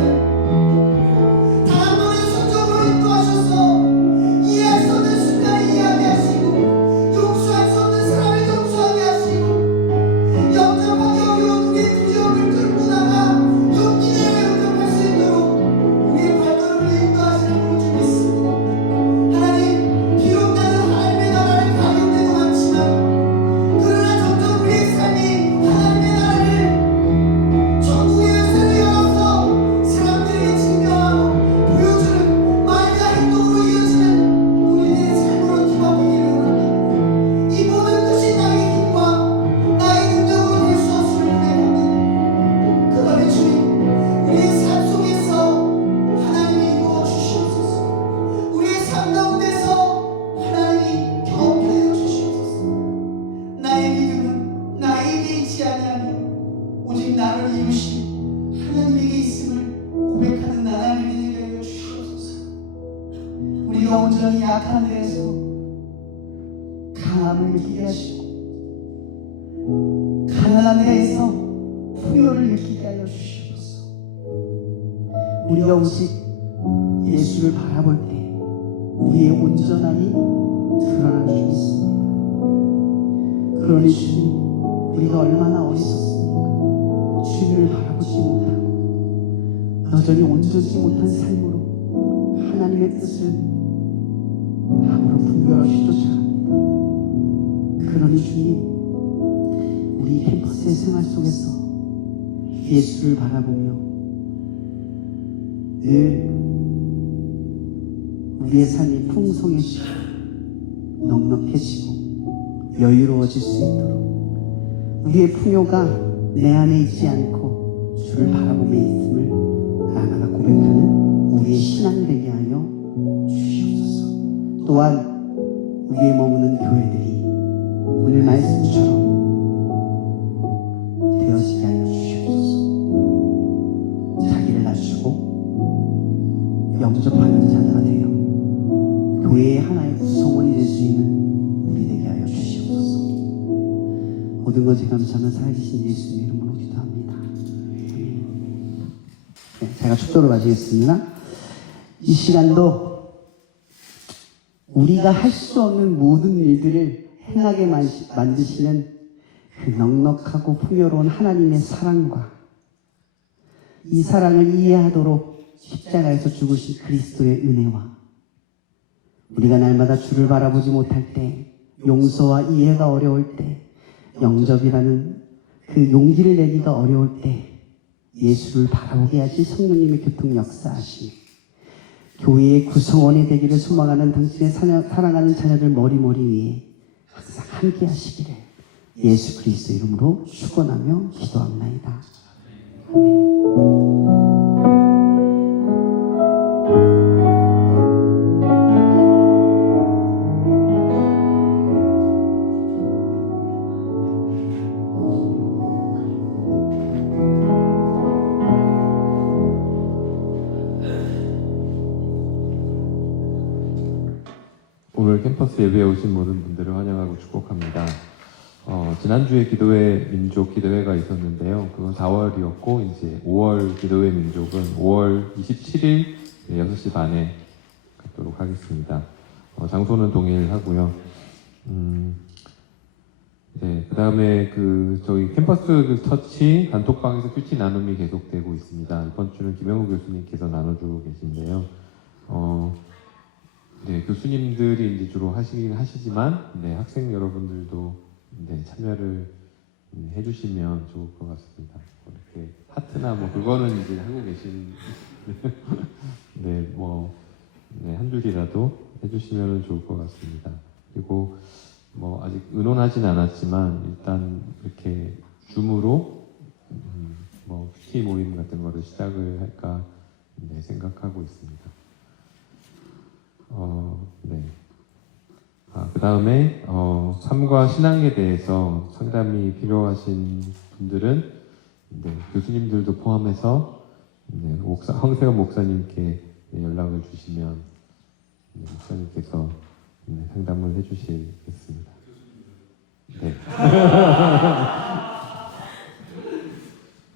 단 한 번의 순종으로 인도하셔서 이해할 수 없는 순간에 이해하게 하시고, 용서할 수 없는 사람을 용서하게 하시고, 영접하기 어려운 우리의 두려움을 끌고 나가 용기 내어 영접할 수 있도록 우리의 발걸음을 인도하시는 분을 줄 믿습니다. 하나님, 비록 나는 하나님의 나라를 가려운 데도 많지만, 그러나 점점 우리의 삶이 하나님의 나라를 천국의 열쇠를 열어서 사람들에게 증명하고 보여주는 말과 행동으로 이어지는 우리들의 삶으로 기뻐보기를 원합니다. 이 모든 것이 나의 힘과 나의 능력으로 될 수 없음을 고백합니다. 그러니 주님, 우리의 삶 속에서 하나님이 이루어 주시옵소서. 우리의 삶 가운데서 하나님이 경험하여 주시옵소서. 나의 믿음은 나에게 있지 아니하며 오직 나를 이루신 하나님에게 있음을 고백하는 나날이 되게 하여 주시옵소서. 우리가 온전히 약한 데에서 강함을 느끼게 하시고, 가난한 데에서 풍요를 느끼게 하여 주시옵소서. 우리가 오직 예수를 바라볼 때 우리의 온전함이 드러날 줄 믿습니다. 그러니 주님, 우리가 얼마나 어리석습니까? 주님을 바라보지 못하고 여전히 온전치 못한 삶으로 하나님의 뜻을 아무런 분별 없이 쫓아갑니다. 그러니 주님, 우리 캠퍼스의 생활 속에서 예수를 바라보며 늘 우리의 삶이 풍성해지고 넉넉해지고 여유로워질 수 있도록 우리의 풍요가 내 안에 있지 않고 주를 바라보며 있음을 날마다 고백하는 우리의 신앙이 되게 하여 주시옵소서. 또한 우리의 머무는 교회들이 오늘 말씀처럼 되어지게 하여 주시옵소서. 자기를 낮추고 영접하는 자가 되어 교회의 하나의 구성원이 될 수 있는 우리 되게 하여 주시옵소서. 모든 것에 감사하며 살아계신 예수님 이름으로 기도합니다. 네, 제가 축도를 마치겠습니다. 이 시간도 우리가 할 수 없는 모든 일들을 행하게 만드시는 그 넉넉하고 풍요로운 하나님의 사랑과 이 사랑을 이해하도록 십자가에서 죽으신 그리스도의 은혜와 우리가 날마다 주를 바라보지 못할 때, 용서와 이해가 어려울 때, 영접이라는 그 용기를 내기가 어려울 때 예수를 바라보게 하시 성령님의 교통 역사하시니 교회의 구성원이 되기를 소망하는 당신의 사랑하는 자녀들 머리머리 위에 항상 함께 하시기를 예수 그리스도 이름으로 축원하며 기도합나이다. 아멘. 오늘 캠퍼스 예배에 오신 모든 분들을 환영하고 축복합니다. 지난주에 기도회 민족 기도회가 있었는데요. 그건 4월이었고 이제 5월 기도회 민족은 5월 27일 6시 반에 갖도록 하겠습니다. 장소는 동일하고요. 네, 그 다음에 저희 캠퍼스 터치 단톡방에서 큐티 나눔이 계속되고 있습니다. 이번 주는 김영우 교수님께서 나눠주고 계신데요. 네, 교수님들이 이제 주로 하시긴 하시지만, 네, 학생 여러분들도 네, 참여를 해주시면 좋을 것 같습니다. 이렇게 하트나 뭐 그거는 이제 하고 계신, 네, 뭐, 네, 한 줄이라도 해주시면 좋을 것 같습니다. 그리고 뭐 아직 의논하진 않았지만 일단 이렇게 줌으로 뭐 큐티 모임 같은 거를 시작을 할까 네, 생각하고 있습니다. 네. 그 다음에 삶과 신앙에 대해서 상담이 필요하신 분들은 네, 교수님들도 포함해서 네, 황세현 목사님께 네, 연락을 주시면 네, 목사님께서 네, 상담을 해주시겠습니다. 네.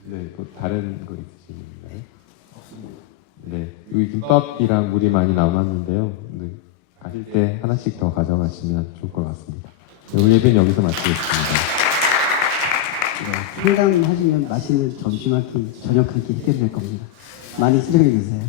네, 또 다른 거 있으신가요? 네, 여기 김밥이랑 물이 많이 남았는데요. 네, 가실 때 하나씩 더 가져가시면 좋을 것 같습니다. 네, 오늘 예배는 여기서 마치겠습니다. 네, 상담하시면 맛있는 점심 한 끼, 저녁 한 끼 해드릴 겁니다. 많이 수령해 주세요.